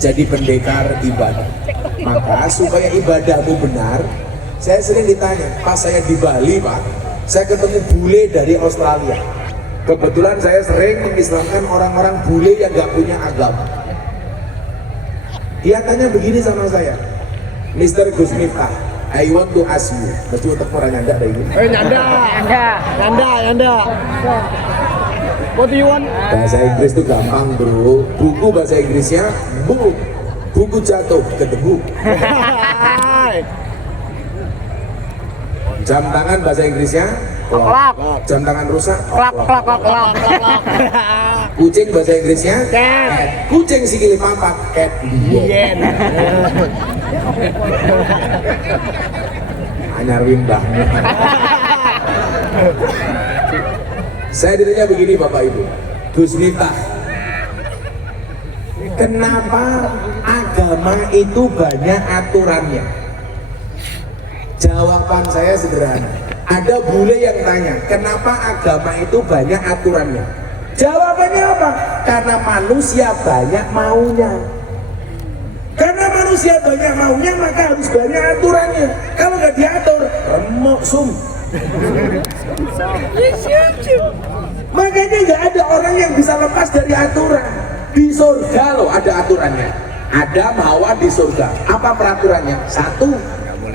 jadi pendekar ibadah. Maka supaya ibadahmu benar, saya sering ditanya, pas saya di Bali Pak, saya ketemu bule dari Australia. Kebetulan saya sering mengislamkan orang-orang bule yang gak punya agama. Dia tanya begini sama saya, Mr. Gus Miftah, I want to ask you. Mesti untuk orang nyanda ada ini. Nyanda. What do you want? Bahasa Inggris itu gampang bro. Buku bahasa Inggrisnya buku jatuh ke debu. Jam tangan bahasa Inggrisnya clock. Jam tangan rusak Klak. Kucing bahasa Inggrisnya cat. Kucing sikile papat cat. Anyar wimbah. Saya ditanya begini Bapak Ibu, Gus Miftah, kenapa agama itu banyak aturannya? Jawaban saya sederhana. Ada bule yang tanya, kenapa agama itu banyak aturannya? Jawabannya apa? Karena manusia banyak maunya. Karena manusia banyak maunya, maka harus banyak aturannya. Kalau nggak diatur, remuk sum. Makanya nggak ada orang yang bisa lepas dari aturan. Di surga loh ada aturannya. Adam Hawa di surga. Apa peraturannya? Satu,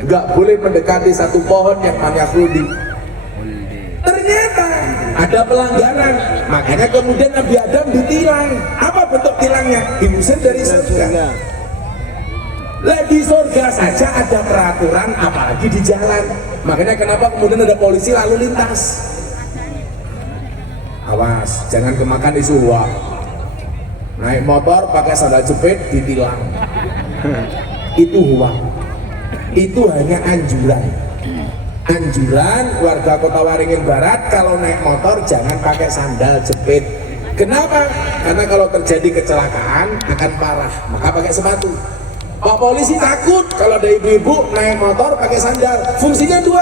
nggak boleh mendekati satu pohon yang namanya khuldi. Ternyata ada pelanggaran. Makanya kemudian Nabi Adam ditilang. Apa bentuk tilangnya? Diusir dari surga. Lah di surga saja ada peraturan, apalagi di jalan. Makanya kenapa kemudian ada polisi lalu lintas. Awas, jangan kemakan isu wah. Naik motor pakai sandal jepit ditilang. Itu huwa. Itu hanya anjuran. Anjuran warga Kota Waringin Barat kalau naik motor jangan pakai sandal jepit. Kenapa? Karena kalau terjadi kecelakaan akan parah, maka pakai sepatu. Pak polisi takut kalau ada ibu-ibu naik motor pakai sandal. Fungsinya dua.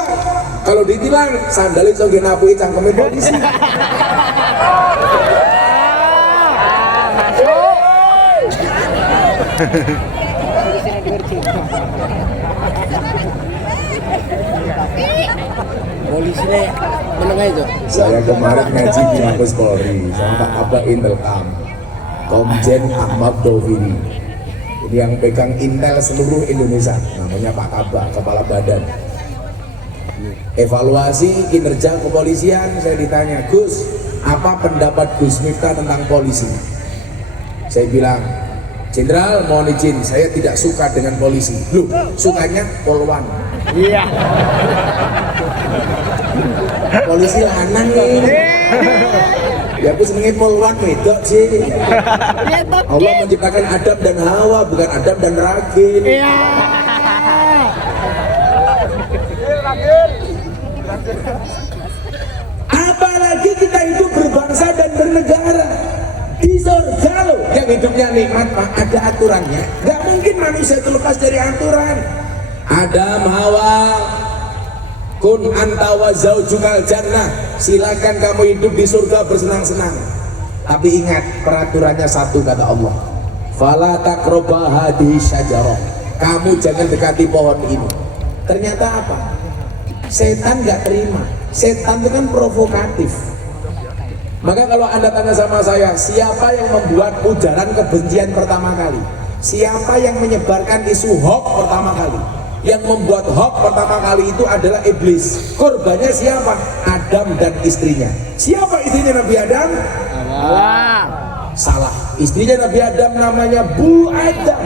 Kalau ditilang, sandal itu nggak napui cangkemin polisi. Polisi menengah itu. Saya kemarin ngaji di Mabes Polri sama Pak Kabak Intelkam, Komjen Ahmad Doviri. Ini yang pegang intel seluruh Indonesia, namanya Pak Kabak, Kepala Badan. Evaluasi kinerja kepolisian, saya ditanya, Gus, apa pendapat Gus Miftah tentang polisi? Saya bilang, Jenderal, mohon izin, saya tidak suka dengan polisi. Loh, sukanya polwan. Iya. Polisi lanang nih. Ya aku senengnya polwan wedok sih. Allah menciptakan Adam dan Hawa, bukan Adam dan Ragil. Iya. Apalagi kita hidup berbangsa dan bernegara. Di surga loh yang hidupnya nikmat Pak, ada aturannya. Gak mungkin manusia itu lepas dari aturan. Adam Hawa, kun anta wa zaujukal jannah, silakan kamu hidup di surga bersenang-senang. Tapi ingat, peraturannya satu kata Allah, fala taqrabu hadhihi syajarah, kamu jangan dekati pohon ini. Ternyata apa? Setan gak terima. Setan itu kan provokatif. Maka kalau Anda tanya sama saya, siapa yang membuat ujaran kebencian pertama kali? Siapa yang menyebarkan isu hoax pertama kali? Yang membuat hoax pertama kali itu adalah iblis. Korbannya siapa? Adam dan istrinya. Siapa istrinya Nabi Adam? Allah. Salah. Istrinya Nabi Adam namanya Bu Adam.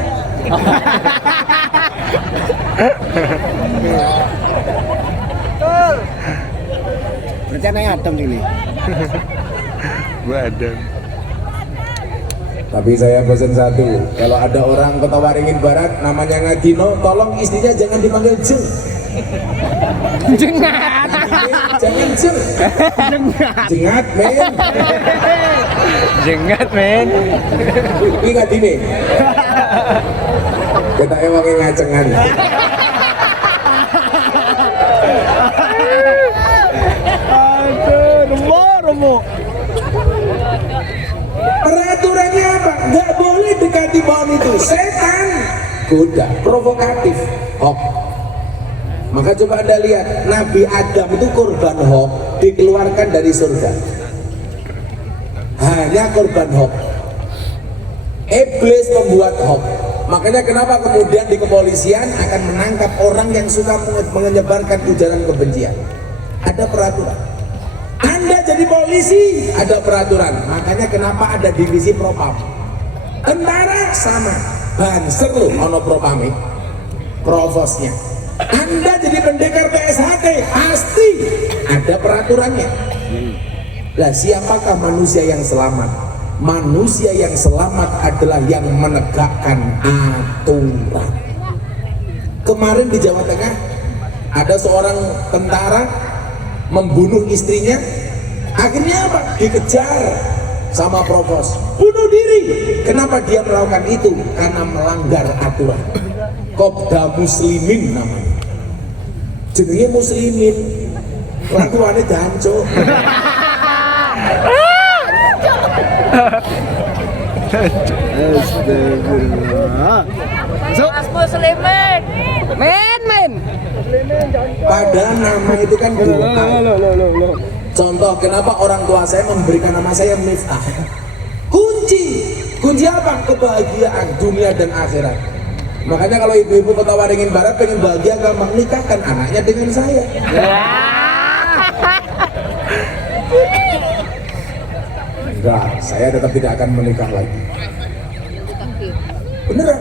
Berarti anaknya Adam ini. Bu Adam. Tapi saya pesan satu, kalau ada orang Kota Waringin Barat namanya Ngadino, tolong istrinya jangan dipanggil Jeng. Jengat. Jangan Jeng. Jengat men. Jengat men. Ini Ngadine. Kita emangnya ngacengan. Aduh, remuk. Peraturannya apa? Nggak boleh dekati pohon itu. setan goda, provokatif, hoax. Maka coba Anda lihat, Nabi Adam itu korban hoax, dikeluarkan dari surga. Hanya korban hoax. Iblis membuat hoax. Makanya kenapa kemudian di kepolisian akan menangkap orang yang suka menyebarkan ujaran kebencian. Ada peraturan. Anda jadi polisi, ada peraturan. Makanya kenapa ada divisi propam. Tentara sama, banser loh ono propame, provosnya. Anda jadi pendekar PSHT, pasti ada peraturannya. Lah siapakah manusia yang selamat? Manusia yang selamat adalah yang menegakkan aturan. Kemarin di Jawa Tengah ada seorang tentara membunuh istrinya, akhirnya apa? Dikejar sama provos, bunuh diri. Kenapa dia melakukan itu? Karena melanggar aturan. Kopda Muslimin namanya, jenenge Muslimin, kelakuannya jancuk. Astagfirullah. Mas Muslimin. Men. Padahal nama itu kan doa. Contoh, kenapa orang tua saya memberikan nama saya Miftah? Kunci apa? Kebahagiaan dunia dan akhirat. Makanya kalau ibu-ibu Kota Waringin Barat pengen bahagia, gampang nikahkan anaknya dengan saya. Enggak, saya tetap tidak akan menikah lagi. Beneran?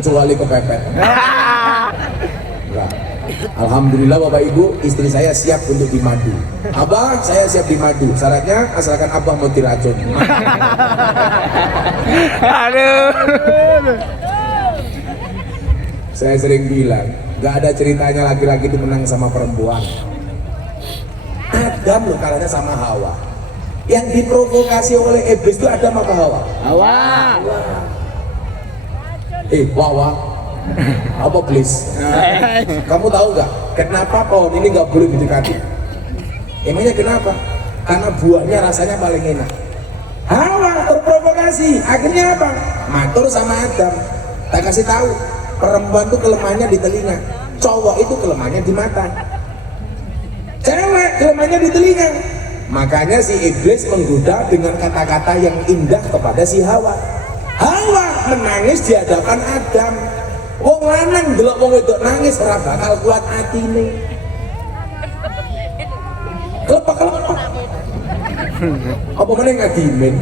Kecuali kepepet. Enggak. Alhamdulillah Bapak Ibu, istri saya siap untuk dimadu. Abah, saya siap dimadu. Syaratnya asalkan Abah mau diracun. Aduh. Saya sering bilang, nggak ada ceritanya laki-laki itu menang sama perempuan. Adam loh kalahnya sama Hawa. Yang diprovokasi oleh iblis itu Adam apa Hawa? Hawa. Wawa. Apa please? Kamu tahu nggak kenapa pohon ini nggak boleh didekati? Emangnya kenapa? Karena buahnya rasanya paling enak. Hawa terprovokasi, akhirnya apa? Matur sama Adam. Tak kasih tahu, perempuan itu kelemahannya di telinga, cowok itu kelemahannya di mata, cewek kelemahannya di telinga. Makanya si iblis menggoda dengan kata-kata yang indah kepada si Hawa. Hawa menangis di hadapan Adam. Wong lanang delok wong wedok nangis ora bakal kuat atine. Kelepek. Apa meneh ngadimin?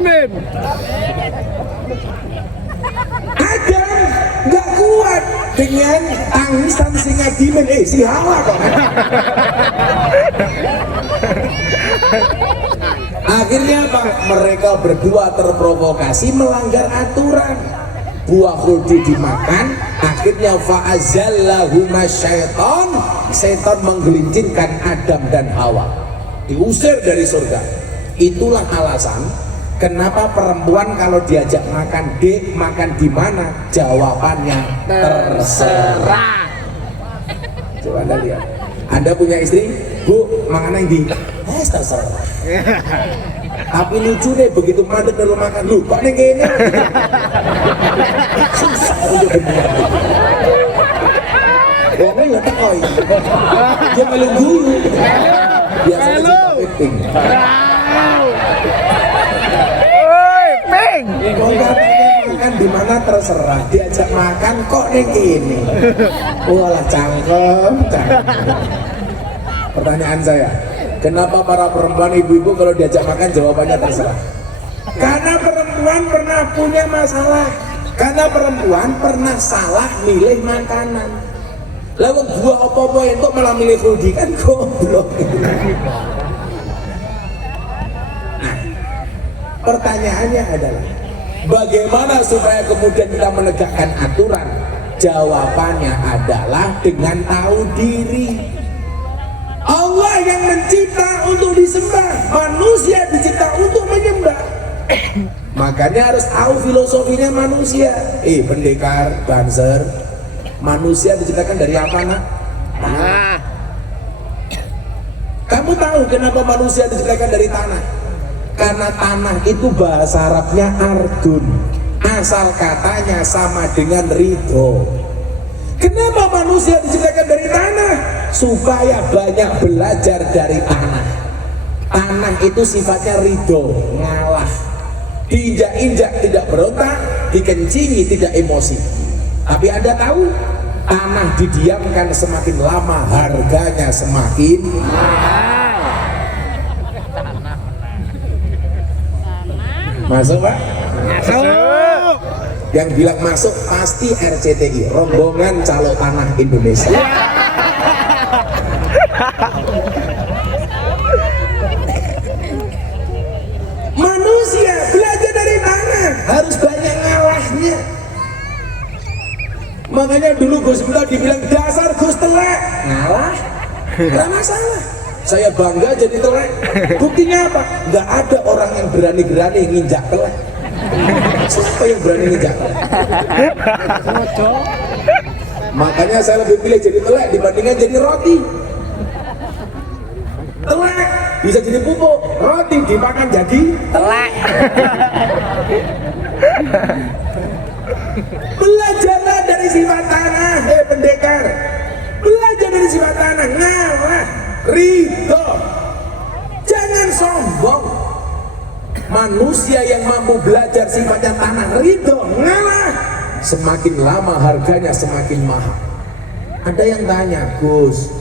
Men. Adam nggak kuat dengan tangisan si ngadimin. Si Hawa kok. Akhirnya apa? Mereka berdua terprovokasi melanggar aturan. Buah khuldi dimakan, akhirnya fa'azallahuma syaitan. Setan menggelincirkan Adam dan Hawa, diusir dari surga. Itulah alasan kenapa perempuan kalau diajak makan, dek makan di mana? Jawabannya terserah. Coba Anda lihat. Anda punya istri, Bu, makan yang di terserah. Tapi lucu deh, begitu mandek lalu makan, lu kok neng kayaknya susah untuk benar. Wongnya nggak tekoi, dia malah guyu. Biasanya sih penting. Kok makan di mana terserah, diajak makan kok neng ini. Walah cangkem. Pertanyaan saya, kenapa para perempuan ibu-ibu kalau diajak makan jawabannya terserah? Karena perempuan pernah punya masalah. Karena perempuan pernah salah milih makanan. Lalu buah apa-apa itu malah milih khuldi, kan goblok. Nah, pertanyaannya adalah bagaimana supaya kemudian kita menegakkan aturan? Jawabannya adalah dengan tahu diri. Allah yang mencipta untuk disembah, manusia dicipta untuk menyembah. Makanya harus tahu filosofinya manusia. Pendekar, banser, manusia diciptakan dari apa nak? Kamu tahu kenapa manusia diciptakan dari tanah? Karena tanah itu bahasa Arabnya ardun, asal katanya sama dengan ridho. Kenapa manusia diciptakan dari tanah? Supaya banyak belajar dari tanah. Tanah itu sifatnya ridho, ngalah, diinjak-injak tidak berontak, dikencingi tidak emosi. Tapi Anda tahu, tanah didiamkan semakin lama harganya semakin mahal. Masuk Pak? Masuk. Yang bilang masuk pasti RCTI, rombongan calo tanah Indonesia. Manusia belajar dari tanah harus banyak ngalahnya. Makanya dulu Gus Miftah dibilang dasar Gus telek, ngalah, nggak masalah. Saya bangga jadi telek. Buktinya apa? Nggak ada orang yang berani-berani nginjak telek. Siapa yang berani nginjak telek? Makanya saya lebih pilih jadi telek dibandingkan jadi roti. Telek bisa jadi pupuk, roti dimakan jadi Telek. Belajarlah dari sifat tanah, pendekar. Belajar dari sifat tanah, ngalah, ridho. Jangan sombong. Manusia yang mampu belajar sifatnya tanah, ridho, ngalah, semakin lama harganya semakin mahal. Ada yang tanya, Gus,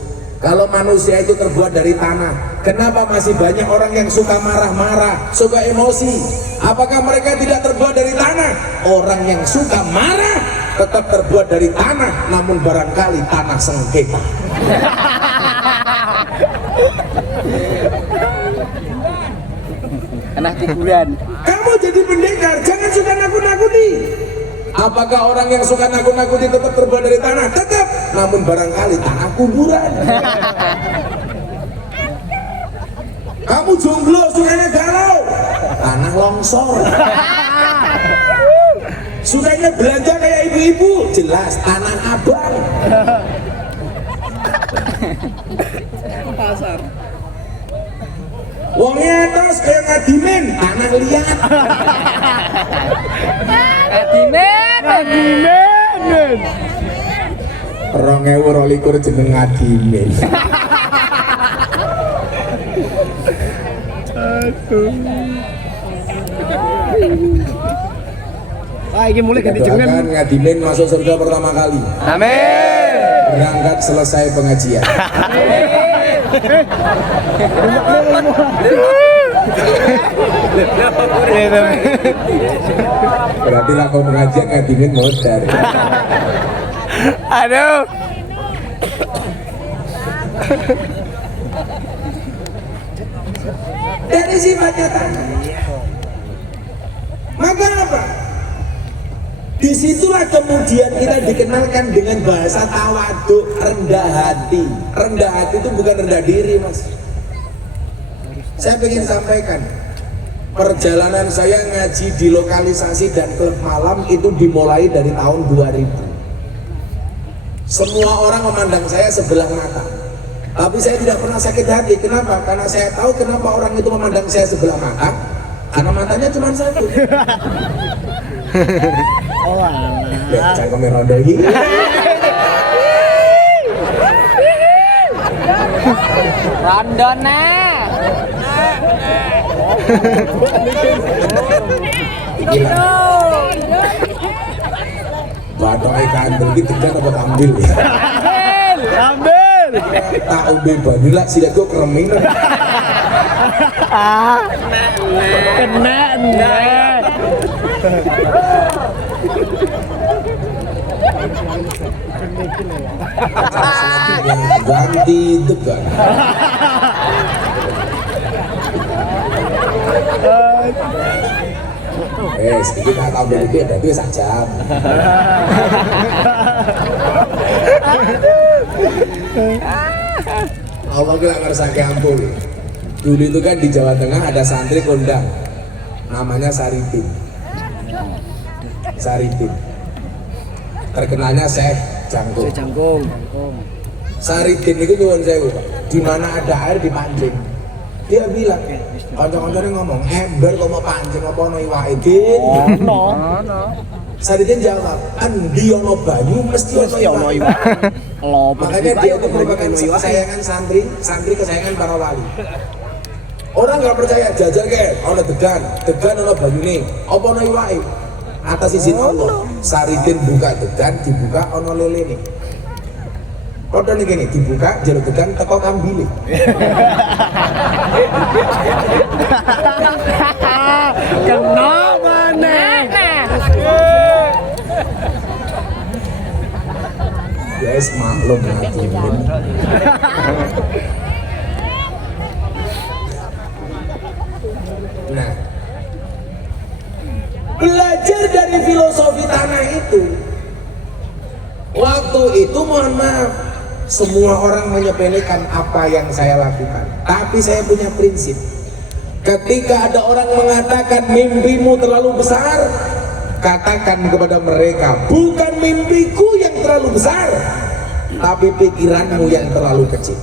kalau manusia itu terbuat dari tanah, kenapa masih banyak orang yang suka marah-marah, suka emosi? Apakah mereka tidak terbuat dari tanah? Orang yang suka marah tetap terbuat dari tanah, namun barangkali tanah sengketa. Anak tikulan. Kamu jadi pendekar, jangan suka nakut-nakuti. Apakah orang yang suka nakut-nakuti tetap terbuat dari tanah? Tetap, namun barangkali tanah kuburan. Kamu jomblo, sukanya galau, tanah longsor. Sukanya belanja kayak ibu-ibu, jelas tanah abang. Pasar. Wongnya atas kayak ngadimin, tanah liat. Adimen. Adimen. 2022 jeneng ngadimin. Ini mulai ganti jenengan. Doakan ngadimin masuk surga pertama kali. Amin. Berangkat selesai pengajian. Berarti lah kalau pengajian ngadimin modar. Aduh. Dari sifatnya tanah. Maka apa? Disitulah kemudian kita dikenalkan dengan bahasa tawaduk, rendah hati. Rendah hati itu bukan rendah diri, Mas. Saya ingin sampaikan, perjalanan saya ngaji di lokalisasi dan klub malam itu dimulai dari tahun 2000. Semua orang memandang saya sebelah mata, tapi saya tidak pernah sakit hati. Kenapa? Karena saya tahu kenapa orang itu memandang saya sebelah mata. Karena matanya cuma satu. Oh, Ya, cangkeme rondo iki. Rondona. Bathoke kandel iki tekan apa ambil ya? ambil. Tak umbe banila sila kok kremin. Kena. Ganti tekan. Sedikit tak tahu lebih ada itu saja. Allah kira ngersake ampun. Dulu itu kan di Jawa Tengah ada santri kondang, namanya Saridin. Saridin. Terkenalnya Syekh Jangkung. Jangkung. Saridin itu nyuwun sewu, Pak. Di mana ada air dipancing. Dia bilang, kanca-kancane ngomong, ember kok mau pancing apa ono iwake, Din? No. Saridin jawab, endi ono banyu mesti ono iwake. Lo Makanya dia itu merupakan kesayangan santri kesayangan para wali. Orang nggak percaya, jajal ke, ono degan ono banyune, apa ono iwake? Atas izin Allah, Saridin buka degan, dibuka ono lele nih. Kodon nih gini, dibuka jalur degan teko kambile. Kena mana? Yes, maklum hati. Nah, belajar dari filosofi tanah itu, waktu itu mohon maaf, semua orang menyepelekan apa yang saya lakukan. Tapi saya punya prinsip. Ketika ada orang mengatakan mimpimu terlalu besar, katakan kepada mereka, bukan mimpiku yang terlalu besar, tapi pikiranmu yang terlalu kecil.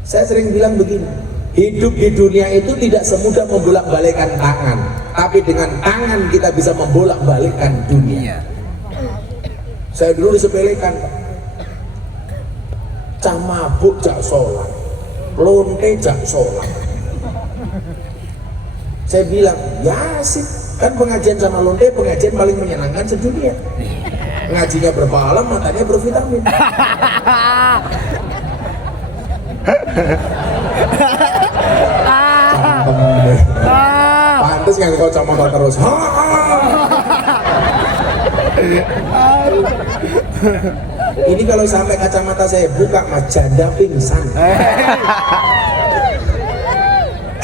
Saya sering bilang begini, hidup di dunia itu tidak semudah membolak-balikkan tangan, tapi dengan tangan kita bisa membolak-balikkan dunia. Saya dulu disepelekan, cah mabuk jak sholat, lonte jak sholat. Saya bilang, ya asik, kan pengajian sama lonte pengajian paling menyenangkan sedunia. Ngajinya berpahala, matanya bervitamin. Pantes nggak kau kacamata terus. Ini kalau sampai kacamata saya buka, mas janda pingsan.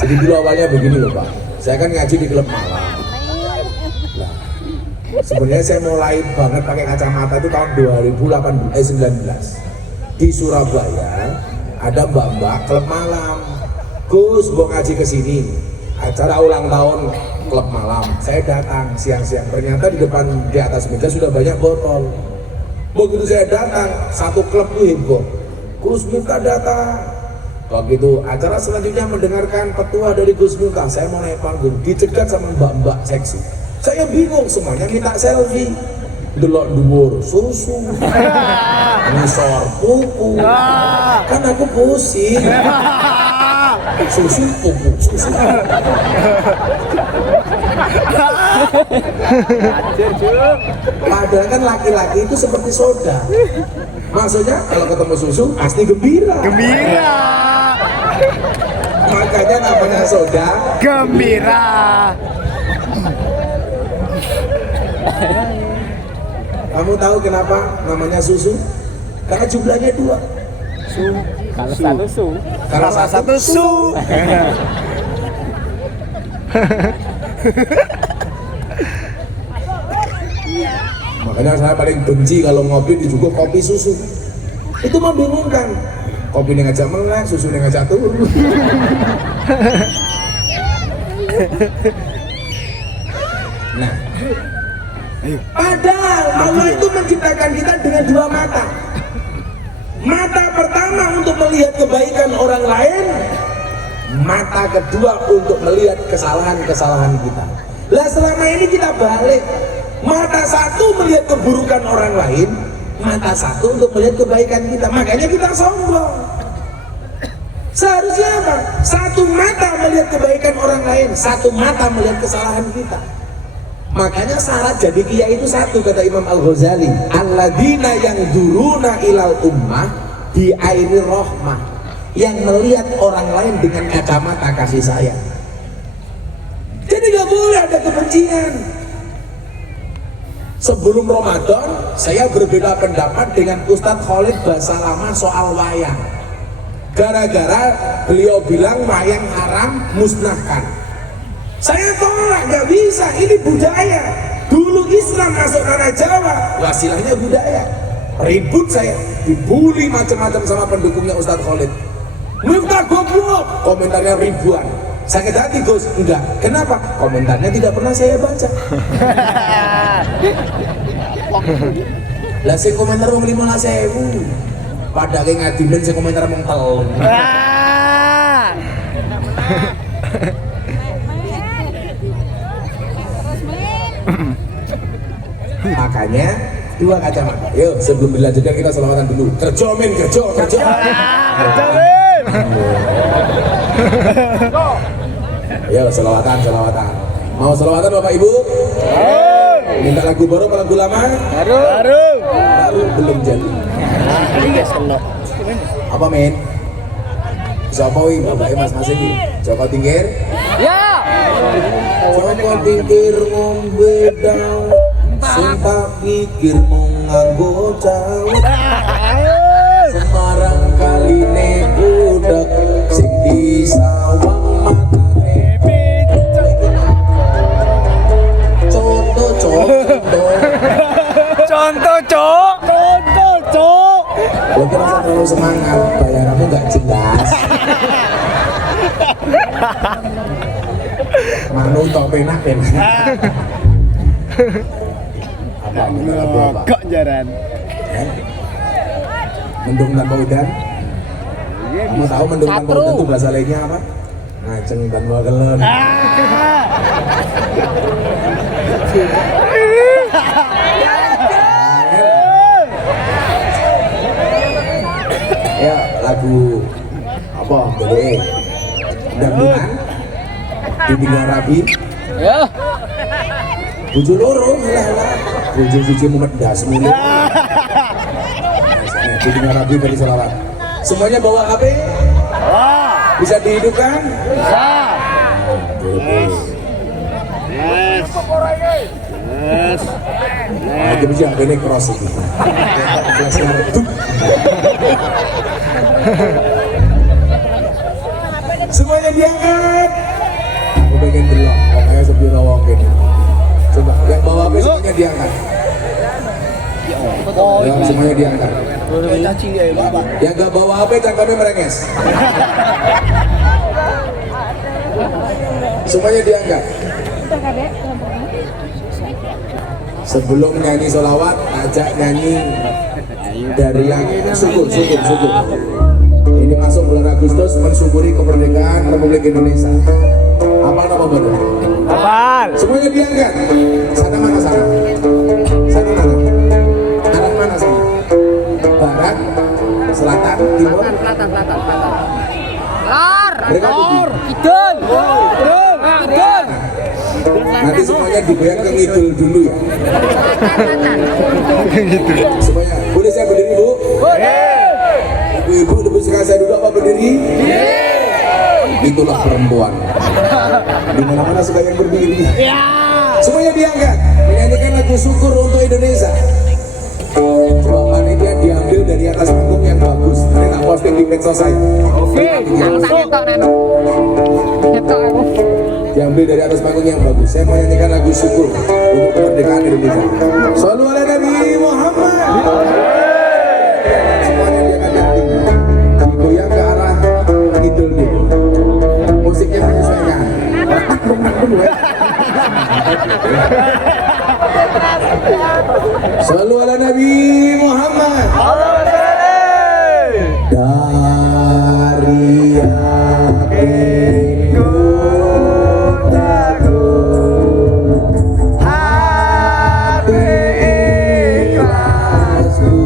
Jadi dulu awalnya begini loh Pak, saya kan ngaji di klub malam. Nah, sebenarnya saya mulai banget pakai kacamata itu tahun 2019 di Surabaya. Ada mbak-mbak klub malam, Gus mau ngaji ke sini, acara ulang tahun klub malam. Saya datang siang-siang, ternyata di depan di atas meja sudah banyak botol. Begitu saya datang, satu klub tuh heboh, Gus Miftah datang. Begitu acara selanjutnya mendengarkan petua dari Gus Miftah, saya mau naik panggung, dicegat sama mbak-mbak seksi. Saya bingung, semuanya minta selfie. Delok dhuwur susu, ngisor pupu, kan aku pusing. Susu pupu, susu. Padahal kan laki-laki itu seperti soda. Maksudnya kalau ketemu susu pasti gembira. Gembira. Makanya namanya soda Gembira. Kamu tahu kenapa namanya susu? Karena jumlahnya 2. Kalau satu su. Kalau satu Su. Makanya saya paling benci kalau ngopi dijugo kopi susu. Itu membingungkan. Kopi ini ngajak melek, susu ini ngajak turun. Nah, padahal Allah itu menciptakan kita dengan 2 mata. Mata pertama untuk melihat kebaikan orang lain, mata kedua untuk melihat kesalahan-kesalahan kita. Lah selama ini kita balik, mata satu melihat keburukan orang lain, mata satu untuk melihat kebaikan kita. Makanya kita sombong. Seharusnya apa? Satu mata melihat kebaikan orang lain, satu mata melihat kesalahan kita. Makanya syarat jadi kiai itu satu, kata Imam Al-Ghazali, alladzina yang duruna ilal ummah bi aini rohmah, yang melihat orang lain dengan kacamata kasih sayang. Jadi gak boleh ada kebencian. Sebelum Ramadan saya berbeda pendapat dengan Ustadz Khalid Basalamah soal wayang. Gara-gara beliau bilang wayang haram, musnahkan. Saya tolak, nggak bisa, ini budaya. Dulu Islam masuk tanah Jawa, wasilahnya budaya. Ribut saya, dibully macam-macam sama pendukungnya Ustadz Khalid. Miftah goblok, komentarnya ribuan. Sakit hati Gus, enggak. Kenapa? Komentarnya tidak pernah saya baca. Lah sing komentar wong 15.000. Padahal ngadimen sing komentar mung telung. Ah. Makanya 2 kacamata. Yuk sebelum dilanjutkan kita selawatan dulu. Kerja men, kerja. Jamin. Yuk selawatan. Mau selawatan Bapak Ibu? Minta lagu baru apa lagu lama? Baru belum jadi. Apa men? Siapa wi? Bapaknya mas-mas ini. Joko Tingkir? Ya. Joko Tingkir ngombe daun. Sing tak pikir mau nganggo cawet. Semarang kaline budak sing disawang matane. Contoh, Cok. Lo kira saya terlalu semangat, bayaranmu nggak jelas. Manu tok penak. Apa bener apa? Kok jaran? Mendung tanpa udan. Kamu tahu mendung tanpa udan itu bahasa lainnya apa? Ngaceng tanpa kelon. Ya lagu apa? Boleh. Dangdutan. Ditinggal rabi. Ya. Buju loro, halah. Buju suci memedas mulu. Ditinggal rabi dari selawat. Semuanya bawa HP? Bisa dihidupkan? Bisa. Yes. Itu bisa ini cross itu. Semuanya diangkat. Aku pengen belok, pokoknya sebelum rawang gini. Coba yang bawa HP semuanya diangkat. Ya, semuanya diangkat. Yang gak bawa HP cangkemnya merenges. Semuanya diangkat. Sebelum nyanyi sholawat, ajak nyanyi dari yang syukur. Ini masuk bulan Agustus mensyukuri kemerdekaan Republik Indonesia. Apa nama benar? Apaan? Semuanya diangkat. Sana mana sana? Sana mana? Arah mana sana? Barat, selatan, timur. Selatan. Lor. Mereka putih. Kidul. Nanti semuanya digoyang ke ngidul dulu ya. Semuanya. Boleh saya berdiri Bu? Ibu-ibu diberikan saya dulu apa berdiri? Itulah perempuan. Di mana-mana suka yang berdiri. Semuanya diangkat. Menyanyikan lagu syukur untuk Indonesia. Coba panitia diambil dari atas panggung yang bagus. Nanti tak posting di medsos saya. Diambil dari atas panggung yang bagus. Saya mau nyanyikan lagu syukur untuk kemerdekaan Indonesia. Shallu ala Nabi Muhammad. Semuanya diangkat yang tinggi. Digoyang ke arah kidul dulu. Musiknya menyesuaikan. Shallu ala Nabi Muhammad. Dari hatiku hati ikhlasku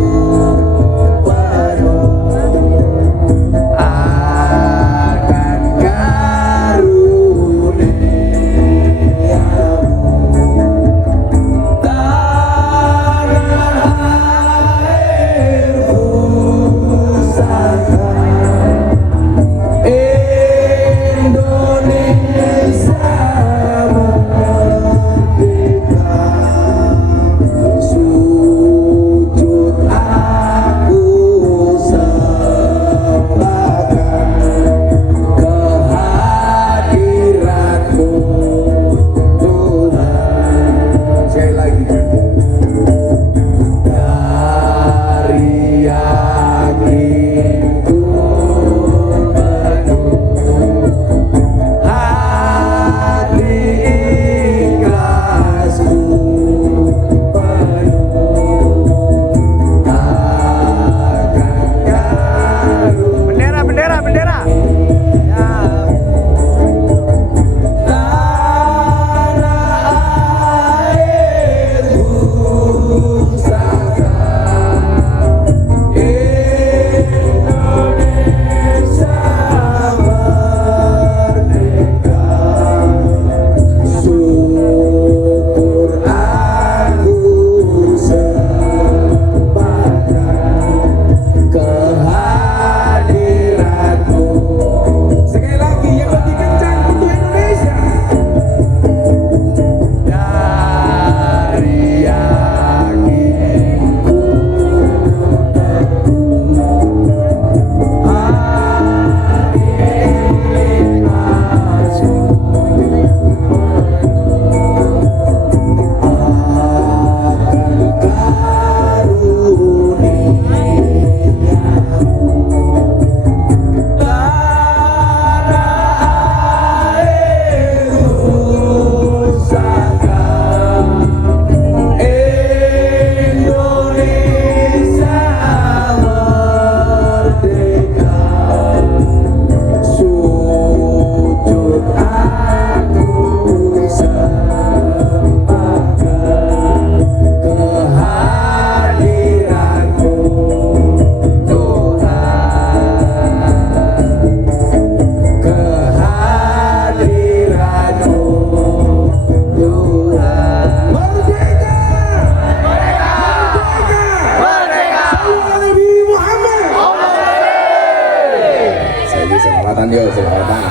selawatan yo, selawatan.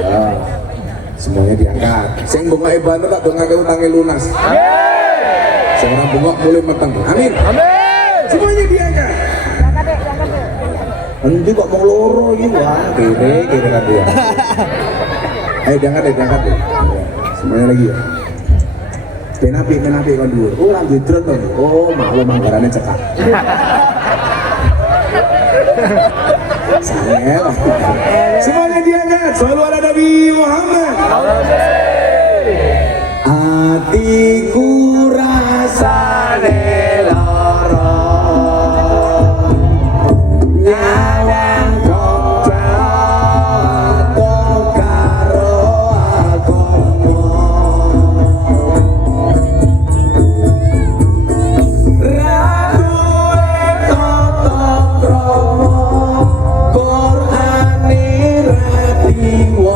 Ya. Semuanya diangkat. Sing bengok bantu tak dongake utangnya lunas. Amin. Sing ora bengok mulai meteng. Amin. Amin. Semuanya diangkat. Nanti kok mau loro iki wah, kere kan dia. Ayo diangkat deh. Semuanya lagi ya. Penapi kan dulu. Oh lanjut drone tuh. Oh maklum anggarannya cekak. Sangel. Semuanya diangkat. Selalu ada Nabi Muhammad. Hatiku rasane lara. Nyawang kok jatuh karo agama. Ratu tata krama Qur'ane ra diwo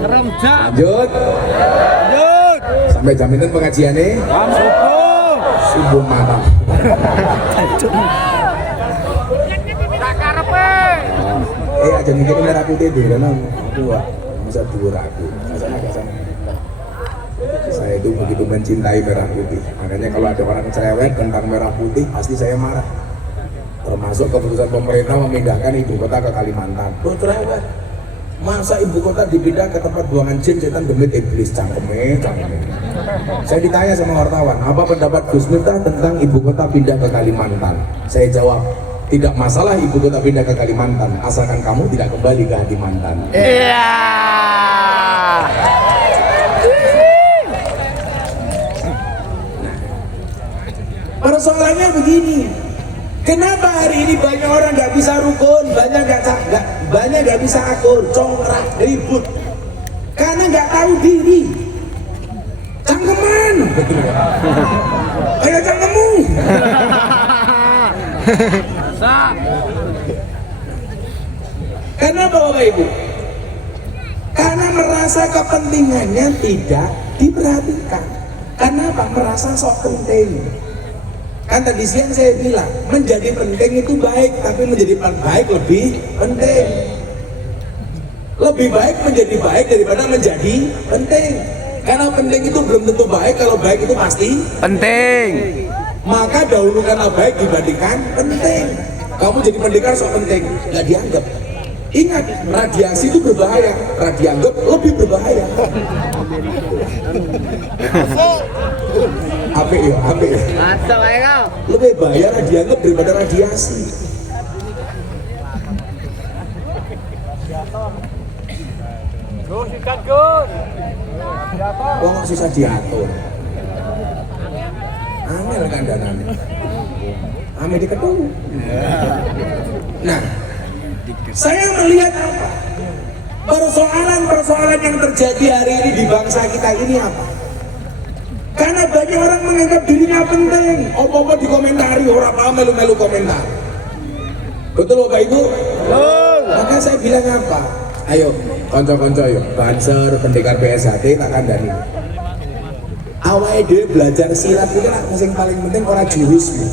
Ramja. Lanjut. Lanjut. Sampai jaminan pengajiannya Subuh. subuh matang. Aja mikirin merah putih itu karena dua bisa dua aku. Kasana. Saya itu begitu mencintai merah putih. Makanya kalau ada orang cerewet tentang merah putih pasti saya marah. Termasuk keputusan pemerintah memindahkan ibu kota ke Kalimantan. Tuh cerewet. Masa ibu kota dipindah ke tempat buangan jin, setan, demit, iblis, cangkeme. Saya ditanya sama wartawan, apa pendapat Gus Miftah tentang ibu kota pindah ke Kalimantan? Saya jawab, tidak masalah ibu kota pindah ke Kalimantan, asalkan kamu tidak kembali ke Kalimantan. Iya. Persoalannya begini, kenapa hari ini banyak orang nggak bisa rukun, banyak nggak bisa akur, congkrak, ribut, karena nggak tahu diri, cangkeman, kayak cangkemmu. Kenapa Bapak Ibu? Karena merasa kepentingannya tidak diperhatikan. Kenapa? Merasa sok penting. Kan tadi siang saya bilang, menjadi penting itu baik, tapi menjadi baik lebih penting. Lebih baik menjadi baik daripada menjadi penting. Karena penting itu belum tentu baik, kalau baik itu pasti Penting. maka dahulukanlah baik dibandingkan penting. Kamu jadi pendekar sok penting, nggak dianggap. Ingat, radiasi itu berbahaya, dianggap lebih berbahaya. Apa ya? Masuk aja kau. Lebih bahaya dianggap daripada radiasi. Gus, ikan Gus. Wong kok susah diatur. Amel kan danane. Amel diketemu. Nah, saya melihat apa? Persoalan yang terjadi hari ini di bangsa kita ini apa? Karena banyak orang menganggap dirinya penting. Apa-apa dikomentari, orang apa melu-melu komentar. Betul Bapak Ibu? Betul. Maka saya bilang apa? Ayo, konco-konco yuk, Banser, pendekar PSHT, tak kandani. Awalnya dia belajar silat itu lah, yang paling penting orang jurusmu.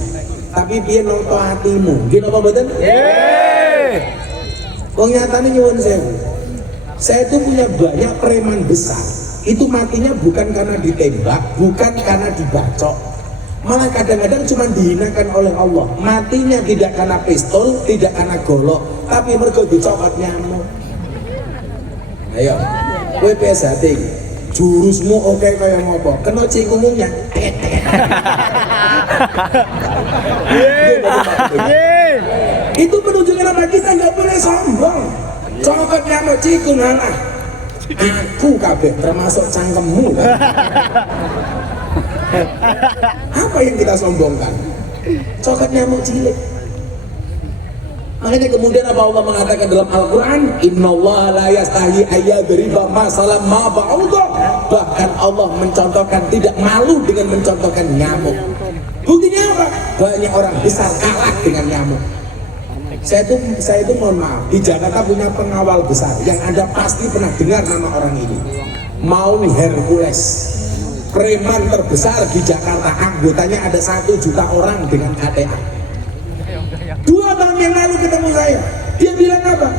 Tapi dia nonton hatimu. Gini apa betul? Wong nyatanya nyuwun sewu. Saya itu punya banyak preman besar. Itu matinya bukan karena ditembak, bukan karena dibacok. Malah kadang-kadang cuma dihinakan oleh Allah. Matinya tidak karena pistol, tidak karena golok, tapi mergo dicokot nyamuk. Ayo, kowe PSHT jurusmu oke kaya ngopo? Kena cingkungnya. Itu menunjukkan apa kita nggak boleh sombong. Cokot nyamuk cikung anak. Aku kabeh termasuk cangkemmu. Apa yang kita sombongkan? Cokot nyamuk cilik. Makanya kemudian apa Allah mengatakan dalam Al-Quran, Innallaha la yastahi ayyadriba masalam ma ba'udah. Bahkan Allah mencontohkan, tidak malu dengan mencontohkan nyamuk. Buktinya apa? Banyak orang besar kalah dengan nyamuk. Saya itu mohon maaf, di Jakarta punya pengawal besar yang Anda pasti pernah dengar nama orang ini, Maung Hercules. Preman terbesar di Jakarta, anggotanya ada 1 juta orang dengan KTA. 2 tahun yang lalu ketemu saya, dia bilang apa?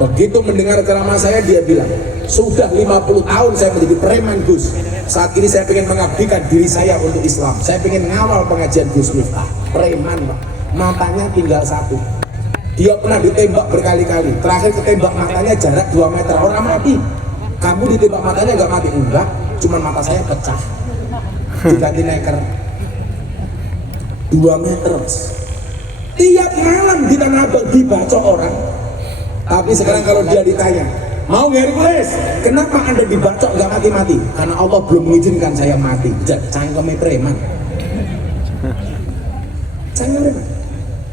Begitu mendengar ceramah saya, dia bilang, sudah 50 tahun saya menjadi preman Gus. Saat ini saya ingin mengabdikan diri saya untuk Islam. Saya ingin ngawal pengajian Gus Miftah. Preman Pak, matanya tinggal 1. Dia pernah ditembak berkali-kali. Terakhir ketembak matanya jarak 2 meter. Orang mati. Kamu ditembak matanya nggak mati? Enggak, cuman mata saya pecah. Diganti neker. 2 meter. Tiap malam di Tanah Abang dibacok orang. Tapi sekarang kalau dia ditanya, mau Hercules, kenapa Anda dibacok nggak mati-mati? Karena Allah belum mengizinkan saya mati. Cangkeme preman. Cangkeme preman.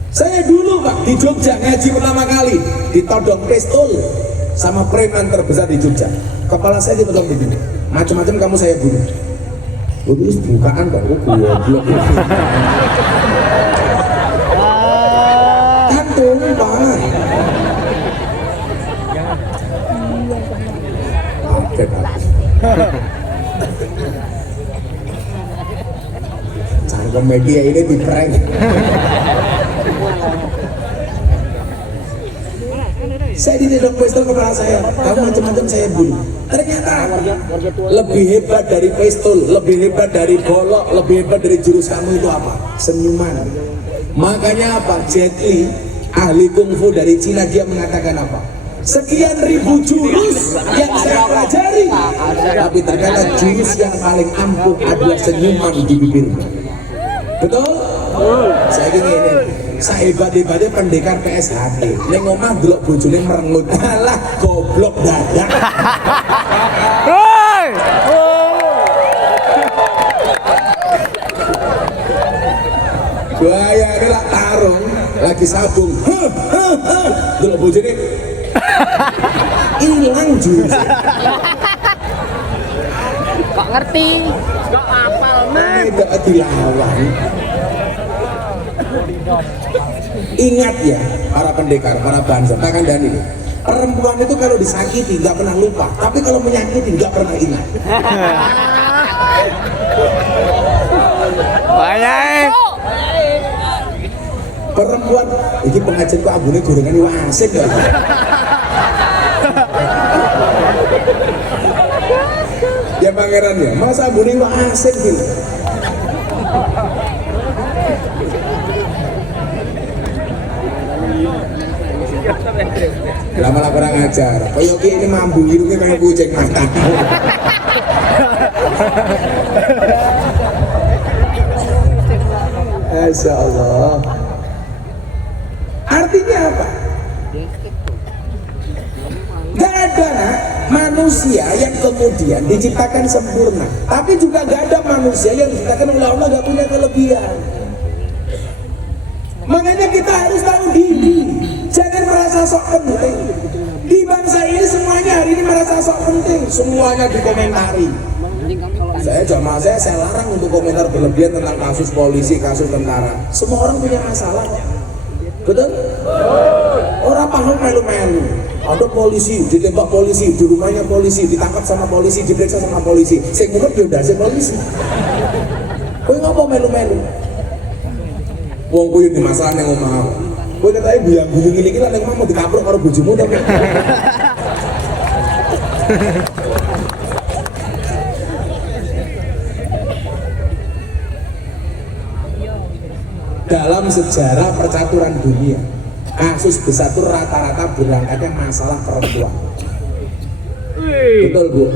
Saya dulu Pak di Jogja ngaji pertama kali ditodong pistol sama preman terbesar di Jogja. Kepala saya ditodong begini. Macam-macam kamu saya bunuh. Itu bukaan Pak. Goblok. Tumpang Cangkem media ini di prank. Saya ditendang pistol kepala saya, kamu macam-macam saya bunuh. Ternyata lebih hebat dari pistol, lebih hebat dari golok, lebih hebat dari jurus kamu itu apa? Senyuman. Makanya apa? Jet Li, ahli kungfu dari Cina, dia mengatakan apa? Sekian ribu jurus yang saya pelajari, tapi ternyata jurus yang paling ampuh adalah senyuman di bibirmu. Betul? Saya gini ini, saya hebat-hebatnya pendekar PSHT. Neng omah delok bojone merengut, alah goblok dadak. Hei! Bahaya ini lah tarung, lagi sabung. Delok bojone hilang jurusnya. Kok ngerti? Kok apal men? Tidak dilawan. Ingat ya para pendekar, para bangsa, takkan dan ini. Perempuan itu kalau disakiti nggak pernah lupa, tapi kalau menyakiti nggak pernah ingat. Banyak. Perempuan, ini pengajian kok abune gorengan ini asik gak? Ya pangeran ya, masa abune kok asik gitu. Lama-lama kurang ajar. Kayak ini mampu hidupnya kayak kucing mata. Masya Allah. Artinya apa? Gak ada manusia yang kemudian diciptakan sempurna, tapi juga gak ada manusia yang diciptakan oleh Allah gak punya kelebihan. Makanya kita harus tahu diri, jangan merasa sok penting. Di bangsa ini semuanya hari ini merasa sok penting, semuanya dikomentari. Saya larang untuk komentar berlebihan tentang kasus polisi, kasus tentara. Semua orang punya masalah, betul? Orang paham melu-melu. Ada polisi, ditembak polisi, di rumahnya polisi, ditangkap sama polisi, diperiksa sama polisi. Saya ngurut yaudah, saya polisi. Kowe ngapa melu-melu? Wong kuwi di masalah yang omah. Kowe katanya buyang-buyung ini lah yang mau dikaprok karo bojomu to. Dalam sejarah percaturan dunia, kasus besar itu rata-rata berangkatnya masalah perempuan. Betul Bu?